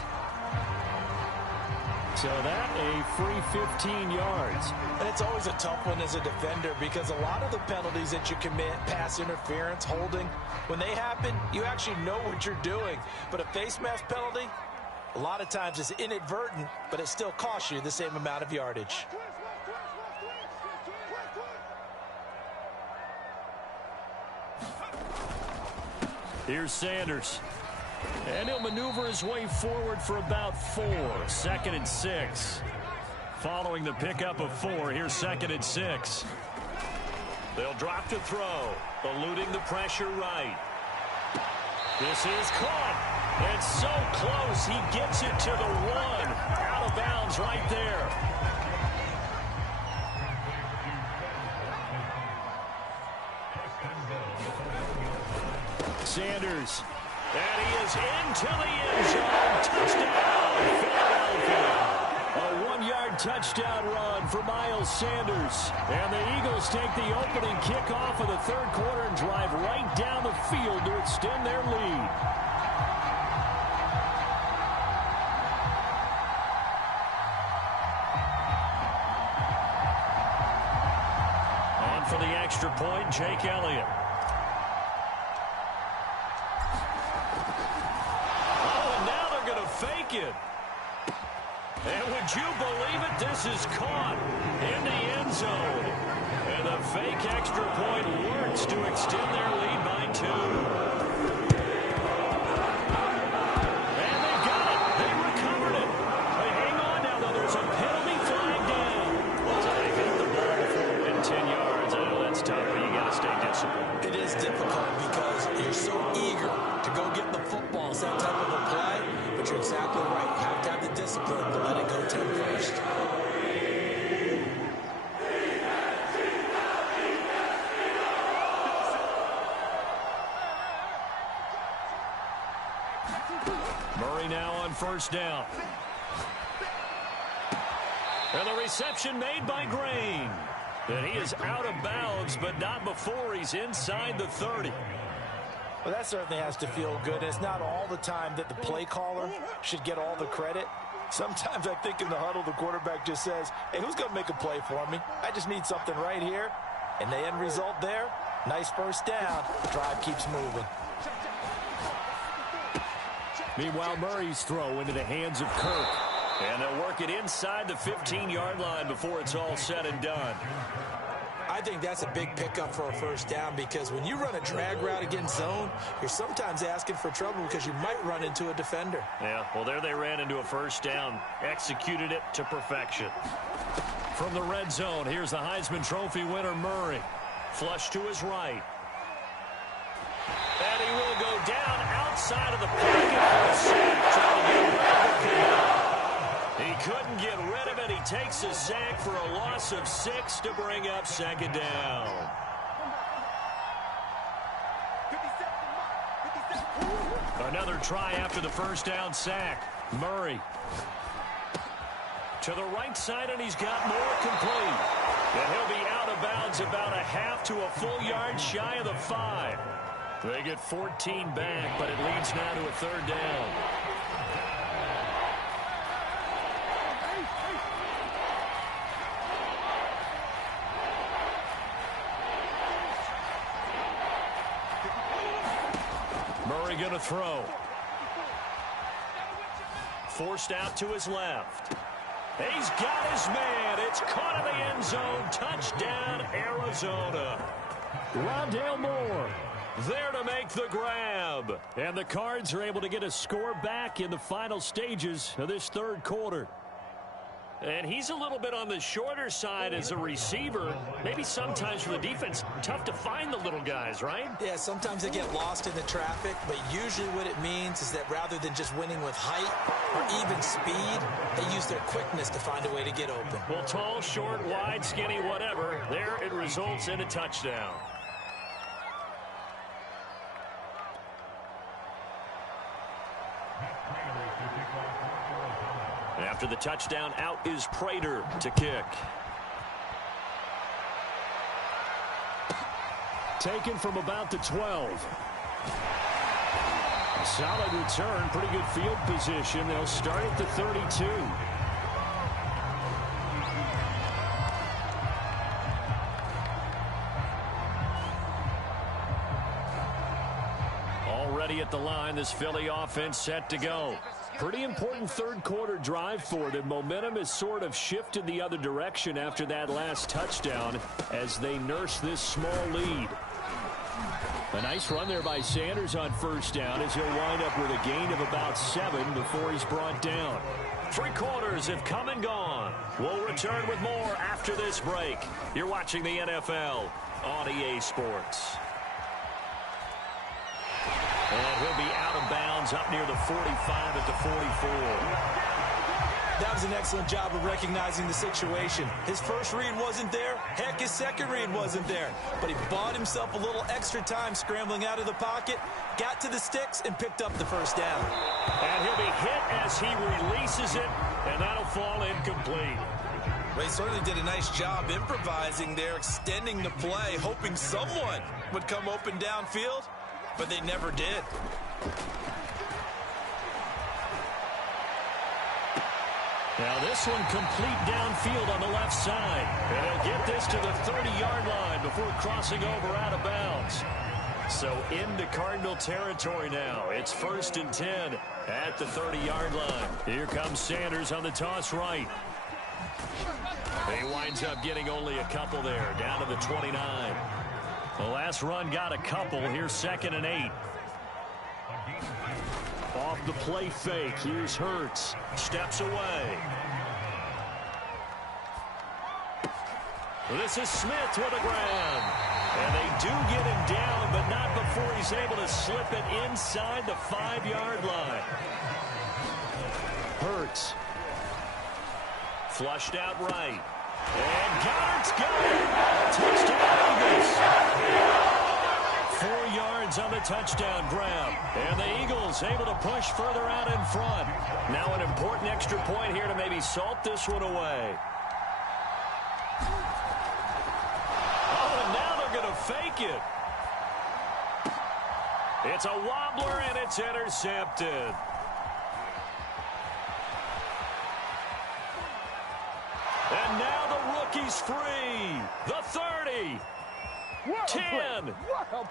So that a free 15 yards. And it's always a tough one as a defender because a lot of the penalties that you commit, pass interference, holding, when they happen, you actually know what you're doing. But a face mask penalty, a lot of times it's inadvertent, but it still costs you the same amount of yardage. Here's Sanders. And he'll maneuver his way forward for about 4. 2nd and 6. Following the pickup of 4, here's 2nd and 6. They'll drop to throw, eluding the pressure right. This is caught. It's so close, he gets it to the 1. Out of bounds right there. Sanders. And he is into the end zone. Touchdown, Philadelphia. A 1-yard touchdown run for Miles Sanders. And the Eagles take the opening kickoff of the third quarter and drive right down the field to extend their lead. On for the extra point, Jake Elliott. Fake it. And would you believe it? This is caught in the end zone. And the fake extra point works to extend their lead by 2. And they got it. They recovered it. They hang on now, though. There's a penalty flag down. Well, they hit the ball before within 10 yards. I know that's tough, but you got to stay disciplined. It is difficult because you're so eager to go get the football. It's that type of a play. But you're exactly right. You have to have the discipline to let it go 10 first. Murray now on first down. And the reception made by Grain. And he is out of bounds, but not before he's inside the 30. Well, that certainly has to feel good. It's not all the time that the play caller should get all the credit. Sometimes I think in the huddle, the quarterback just says, hey, who's going to make a play for me? I just need something right here. And the end result there, nice first down. The drive keeps moving. Meanwhile, Murray's throw into the hands of Kirk. And they'll work it inside the 15-yard line before it's all said and done. I think that's a big pickup for a first down because when you run a drag route against zone, you're sometimes asking for trouble because you might run into a defender. Yeah, well, there they ran into a first down, executed it to perfection. From the red zone, here's the Heisman Trophy winner, Murray. Flush to his right. And he will go down outside of the pocket for a sack. Trying to get rid of it. He couldn't get rid of it. He takes a sack for a loss of 6 to bring up second down. Another try after the first down sack. Murray to the right side, and he's got more complete. And he'll be out of bounds about a half to a full yard shy of the 5. They get 14 back, but it leads now to a third down. Murray going to throw. Forced out to his left. He's got his man. It's caught in the end zone. Touchdown, Arizona. Rondale Moore there to make the grab. And the Cards are able to get a score back in the final stages of this third quarter. And he's a little bit on the shorter side as a receiver. Maybe sometimes for the defense, tough to find the little guys, right? Yeah, sometimes they get lost in the traffic, but usually what it means is that rather than just winning with height or even speed, they use their quickness to find a way to get open. Well, tall, short, wide, skinny, whatever, there it results in a touchdown. After the touchdown, out is Prater to kick. Taken from about the 12. A solid return, pretty good field position. They'll start at the 32. Already at the line, this Philly offense set to go. Pretty important third quarter drive for them. Momentum has sort of shifted the other direction after that last touchdown as they nurse this small lead. A nice run there by Sanders on first down as he'll wind up with a gain of about 7 before he's brought down. 3 quarters have come and gone. We'll return with more after this break. You're watching the NFL on EA Sports. And he'll be out of bounds up near the 45 at the 44. That was an excellent job of recognizing the situation. His first read wasn't there. Heck, his second read wasn't there. But he bought himself a little extra time scrambling out of the pocket, got to the sticks, and picked up the first down. And he'll be hit as he releases it, and that'll fall incomplete. Well, he certainly did a nice job improvising there, extending the play, hoping someone would come open downfield. But they never did. Now this one complete downfield on the left side. And he'll get this to the 30-yard line before crossing over out of bounds. So into Cardinal territory now. It's 1st and 10 at the 30-yard line. Here comes Sanders on the toss right. He winds up getting only a couple there, down to the 29. The last run got a couple. Here's 2nd and 8. Off the play fake. Here's Hurts. Steps away. This is Smith with a grab. And they do get him down, but not before he's able to slip it inside the 5-yard line. Hurts. Flushed out right. And Goddard's got it. Touchdown Eagles. 4 yards on the touchdown grab. And the Eagles able to push further out in front. Now an important extra point here to maybe salt this one away. Oh, and now they're going to fake it. It's a wobbler, and it's intercepted. And now the rookie's free. The 30. 10.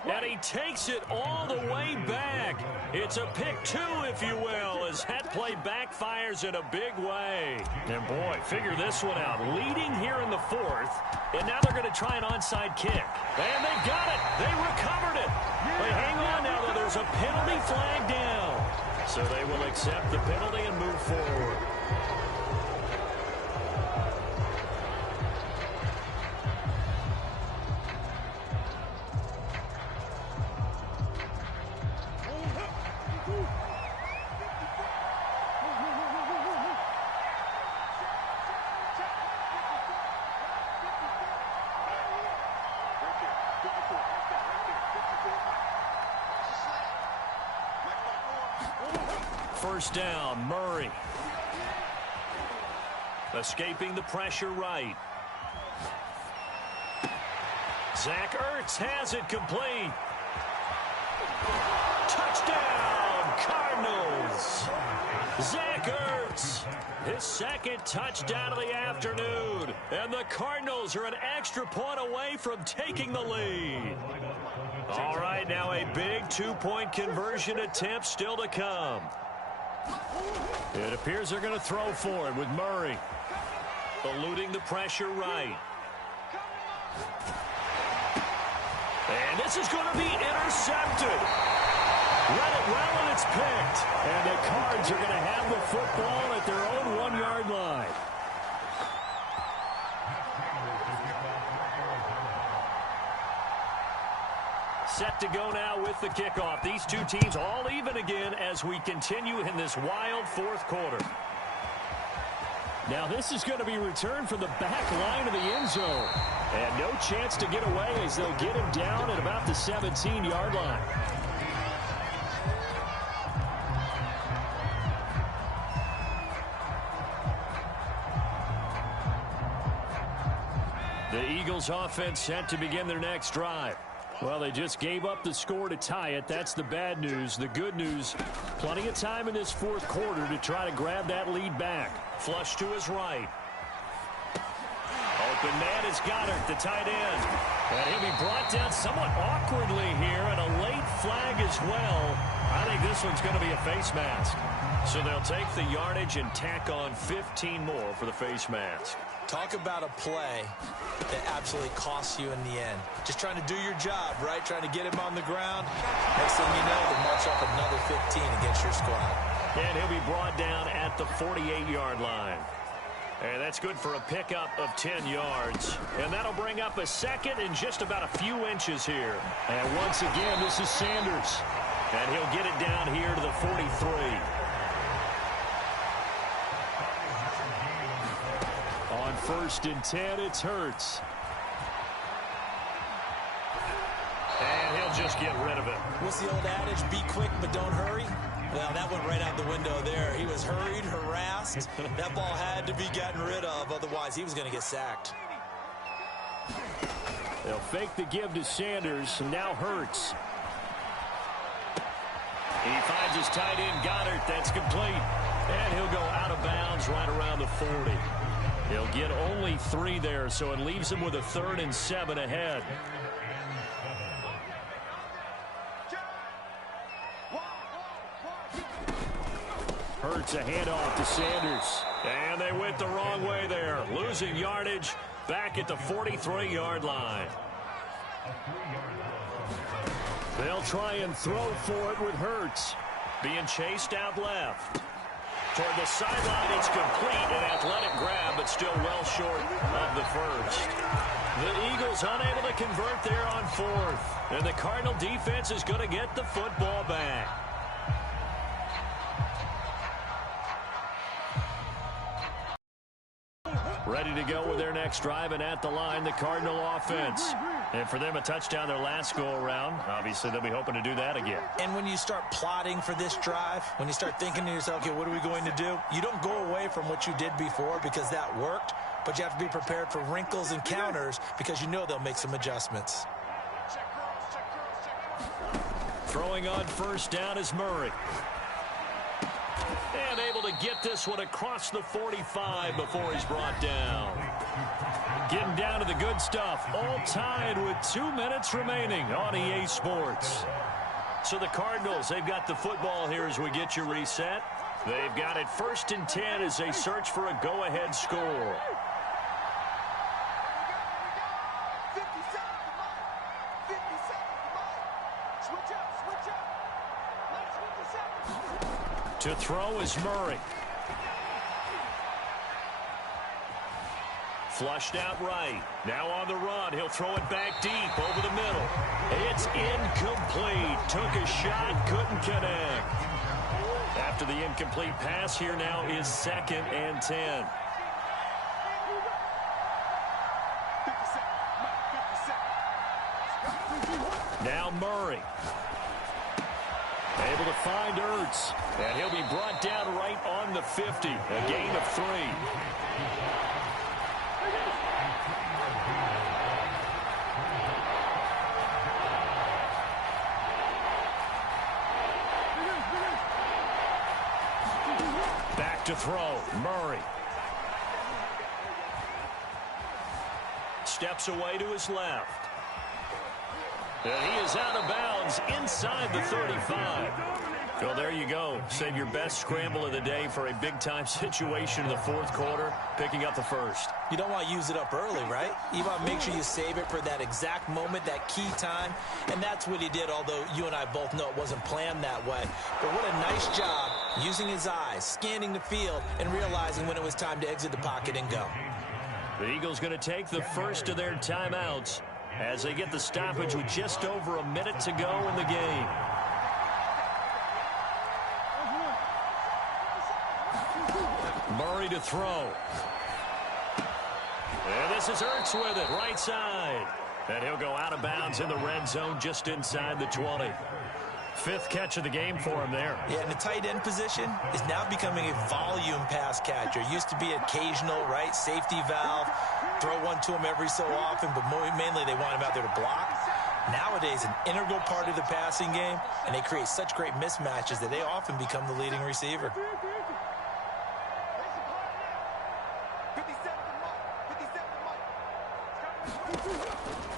And he takes it all the way back. It's a pick 2, if you will, as that play backfires in a big way. And boy, figure this one out. Leading here in the 4th, and now they're going to try an onside kick. And they got it. They recovered it. But hang on now, though. There's a penalty flag down. So they will accept the penalty and move forward. First down, Murray. Escaping the pressure right. Zach Ertz has it complete. Touchdown, Cardinals. Zach Ertz, his 2nd touchdown of the afternoon. And the Cardinals are an extra point away from taking the lead. All right, now a big two-point conversion attempt still to come. It appears they're going to throw for it with Murray. Eluding the pressure right. And this is going to be intercepted. Read it well, and it's picked. And the Cards are going to have the football at their own 1-yard line. Set to go now with the kickoff. These two teams all even again as we continue in this wild fourth quarter. Now this is going to be returned from the back line of the end zone. And no chance to get away as they'll get him down at about the 17-yard line. The Eagles offense set to begin their next drive. Well, they just gave up the score to tie it. That's the bad news. The good news, plenty of time in this fourth quarter to try to grab that lead back. Flush to his right. Open man is Goddard, the tight end. And he'll be brought down somewhat awkwardly here, and a late flag as well. I think this one's going to be a face mask. So they'll take the yardage and tack on 15 more for the face mask. Talk about a play that absolutely costs you in the end. Just trying to do your job, right? Trying to get him on the ground. Next thing you know, they march up another 15 against your squad. And he'll be brought down at the 48-yard line. And that's good for a pickup of 10 yards. And that'll bring up a second and just about a few inches here. And once again, this is Sanders. And he'll get it down here to the 43. On 1st and 10, it's Hurts. And he'll just get rid of it. What's the old adage? Be quick, but don't hurry. Well, that went right out the window there. He was hurried, harassed. That ball had to be gotten rid of. Otherwise, he was going to get sacked. They'll fake the give to Sanders. And now Hurts. He finds his tight end, Goddard. That's complete. And he'll go out of bounds right around the 40. He'll get only 3 there, so it leaves him with a 3rd and 7 ahead. Hurts a handoff to Sanders. And they went the wrong way there. Losing yardage back at the 43-yard line. They'll try and throw for it with Hurts. Being chased out left. Toward the sideline, it's complete. An athletic grab, but still well short of the first. The Eagles unable to convert there on 4th. And the Cardinal defense is going to get the football back. Ready to go with their next drive, and at the line, the Cardinal offense. And for them, a touchdown their last go-around. Obviously, they'll be hoping to do that again. And when you start plotting for this drive, when you start thinking to yourself, okay, what are we going to do? You don't go away from what you did before because that worked, but you have to be prepared for wrinkles and counters because you know they'll make some adjustments. Throwing on 1st down is Murray. And able to get this one across the 45 before he's brought down. Getting down to the good stuff. All tied with 2 minutes remaining on EA Sports. So the Cardinals, they've got the football here as we get you reset. They've got it 1st and 10 as they search for a go-ahead score. To throw is Murray. Flushed out right. Now on the run. He'll throw it back deep over the middle. It's incomplete. Took a shot, couldn't connect. After the incomplete pass, here now is 2nd and 10. Now Murray. Able to find Ertz. And he'll be brought down right on the 50. A gain of 3. Back to throw. Murray. Steps away to his left. And he is out of bounds inside the 35. Well, there you go. Save your best scramble of the day for a big-time situation in the fourth quarter, picking up the first. You don't want to use it up early, right? You want to make sure you save it for that exact moment, that key time. And that's what he did, although you and I both know it wasn't planned that way. But what a nice job using his eyes, scanning the field, and realizing when it was time to exit the pocket and go. The Eagles going to take the first of their timeouts as they get the stoppage with just over a minute to go in the game. Murray to throw. And this is Ertz with it, right side. And he'll go out of bounds in the red zone just inside the 20. Fifth catch of the game for him there. Yeah, and the tight end position is now becoming a volume pass catcher. Used to be occasional, right? Safety valve. Throw one to him every so often, but mainly they want him out there to block. Nowadays, an integral part of the passing game, and they create such great mismatches that they often become the leading receiver.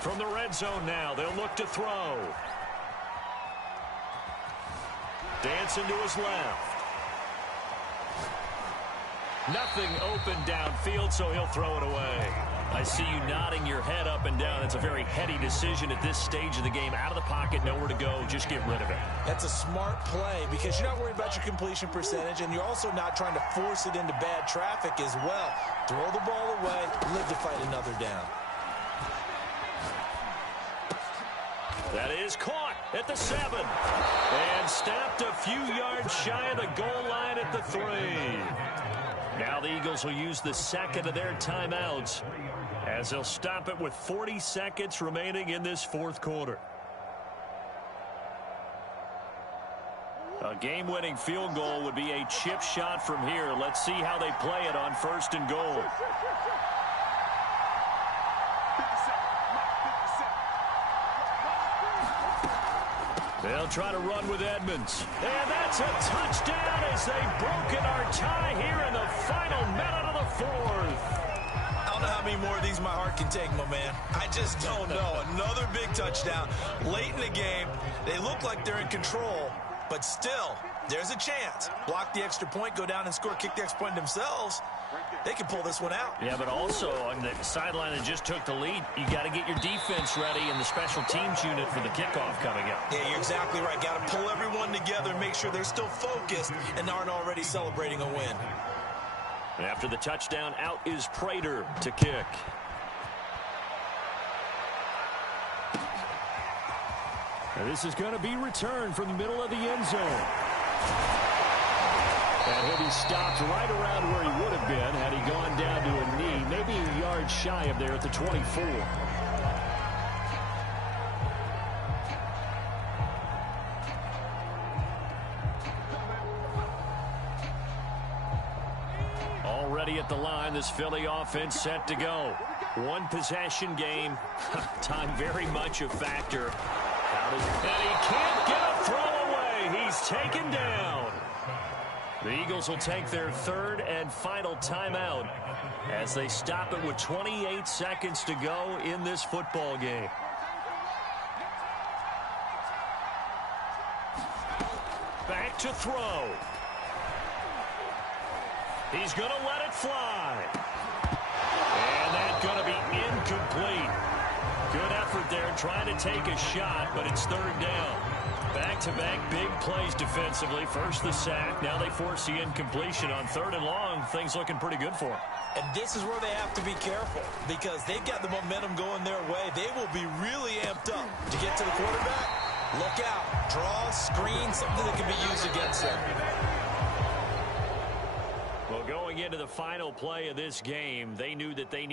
From the red zone now, they'll look to throw. Dancing to his left. Nothing open downfield, so he'll throw it away. I see you nodding your head up and down. That's a very heady decision at this stage of the game. Out of the pocket, nowhere to go. Just get rid of it. That's a smart play because you're not worried about your completion percentage, and you're also not trying to force it into bad traffic as well. Throw the ball away, live to fight another down. That is caught at the 7. And stopped a few yards shy of the goal line at the 3. Now the Eagles will use the second of their timeouts as they'll stop it with 40 seconds remaining in this fourth quarter. A game-winning field goal would be a chip shot from here. Let's see how they play it on first and goal. They'll try to run with Edmonds. And that's a touchdown as they've broken our tie here in the final minute of the fourth. I don't know how many more of these my heart can take, my man. I just don't know. Another big touchdown late in the game. They look like they're in control, but still, there's a chance. Block the extra point, go down and score, kick the extra point themselves. They can pull this one out. Yeah, but also on the sideline that just took the lead, you got to get your defense ready and the special teams unit for the kickoff coming up. Yeah, you're exactly right. Got to pull everyone together and make sure they're still focused and aren't already celebrating a win. After the touchdown, out is Prater to kick. And this is going to be returned from the middle of the end zone. And he'll be stopped right around where he would have been had he gone down to a knee, maybe a yard shy of there at the 24. Already at the line, this Philly offense set to go. One possession game. Time very much a factor. And he can't get a throw away. He's taken down. The Eagles will take their third and final timeout as they stop it with 28 seconds to go in this football game. Back to throw. He's going to let it fly. And that's going to be incomplete. Good effort there trying to take a shot, but it's third down. Back-to-back big plays defensively. First the sack. Now they force the incompletion on third and long. Things looking pretty good for them. And this is where they have to be careful because they've got the momentum going their way. They will be really amped up to get to the quarterback. Look out. Draw, screen, something that can be used against them. Well, going into the final play of this game, they knew that they needed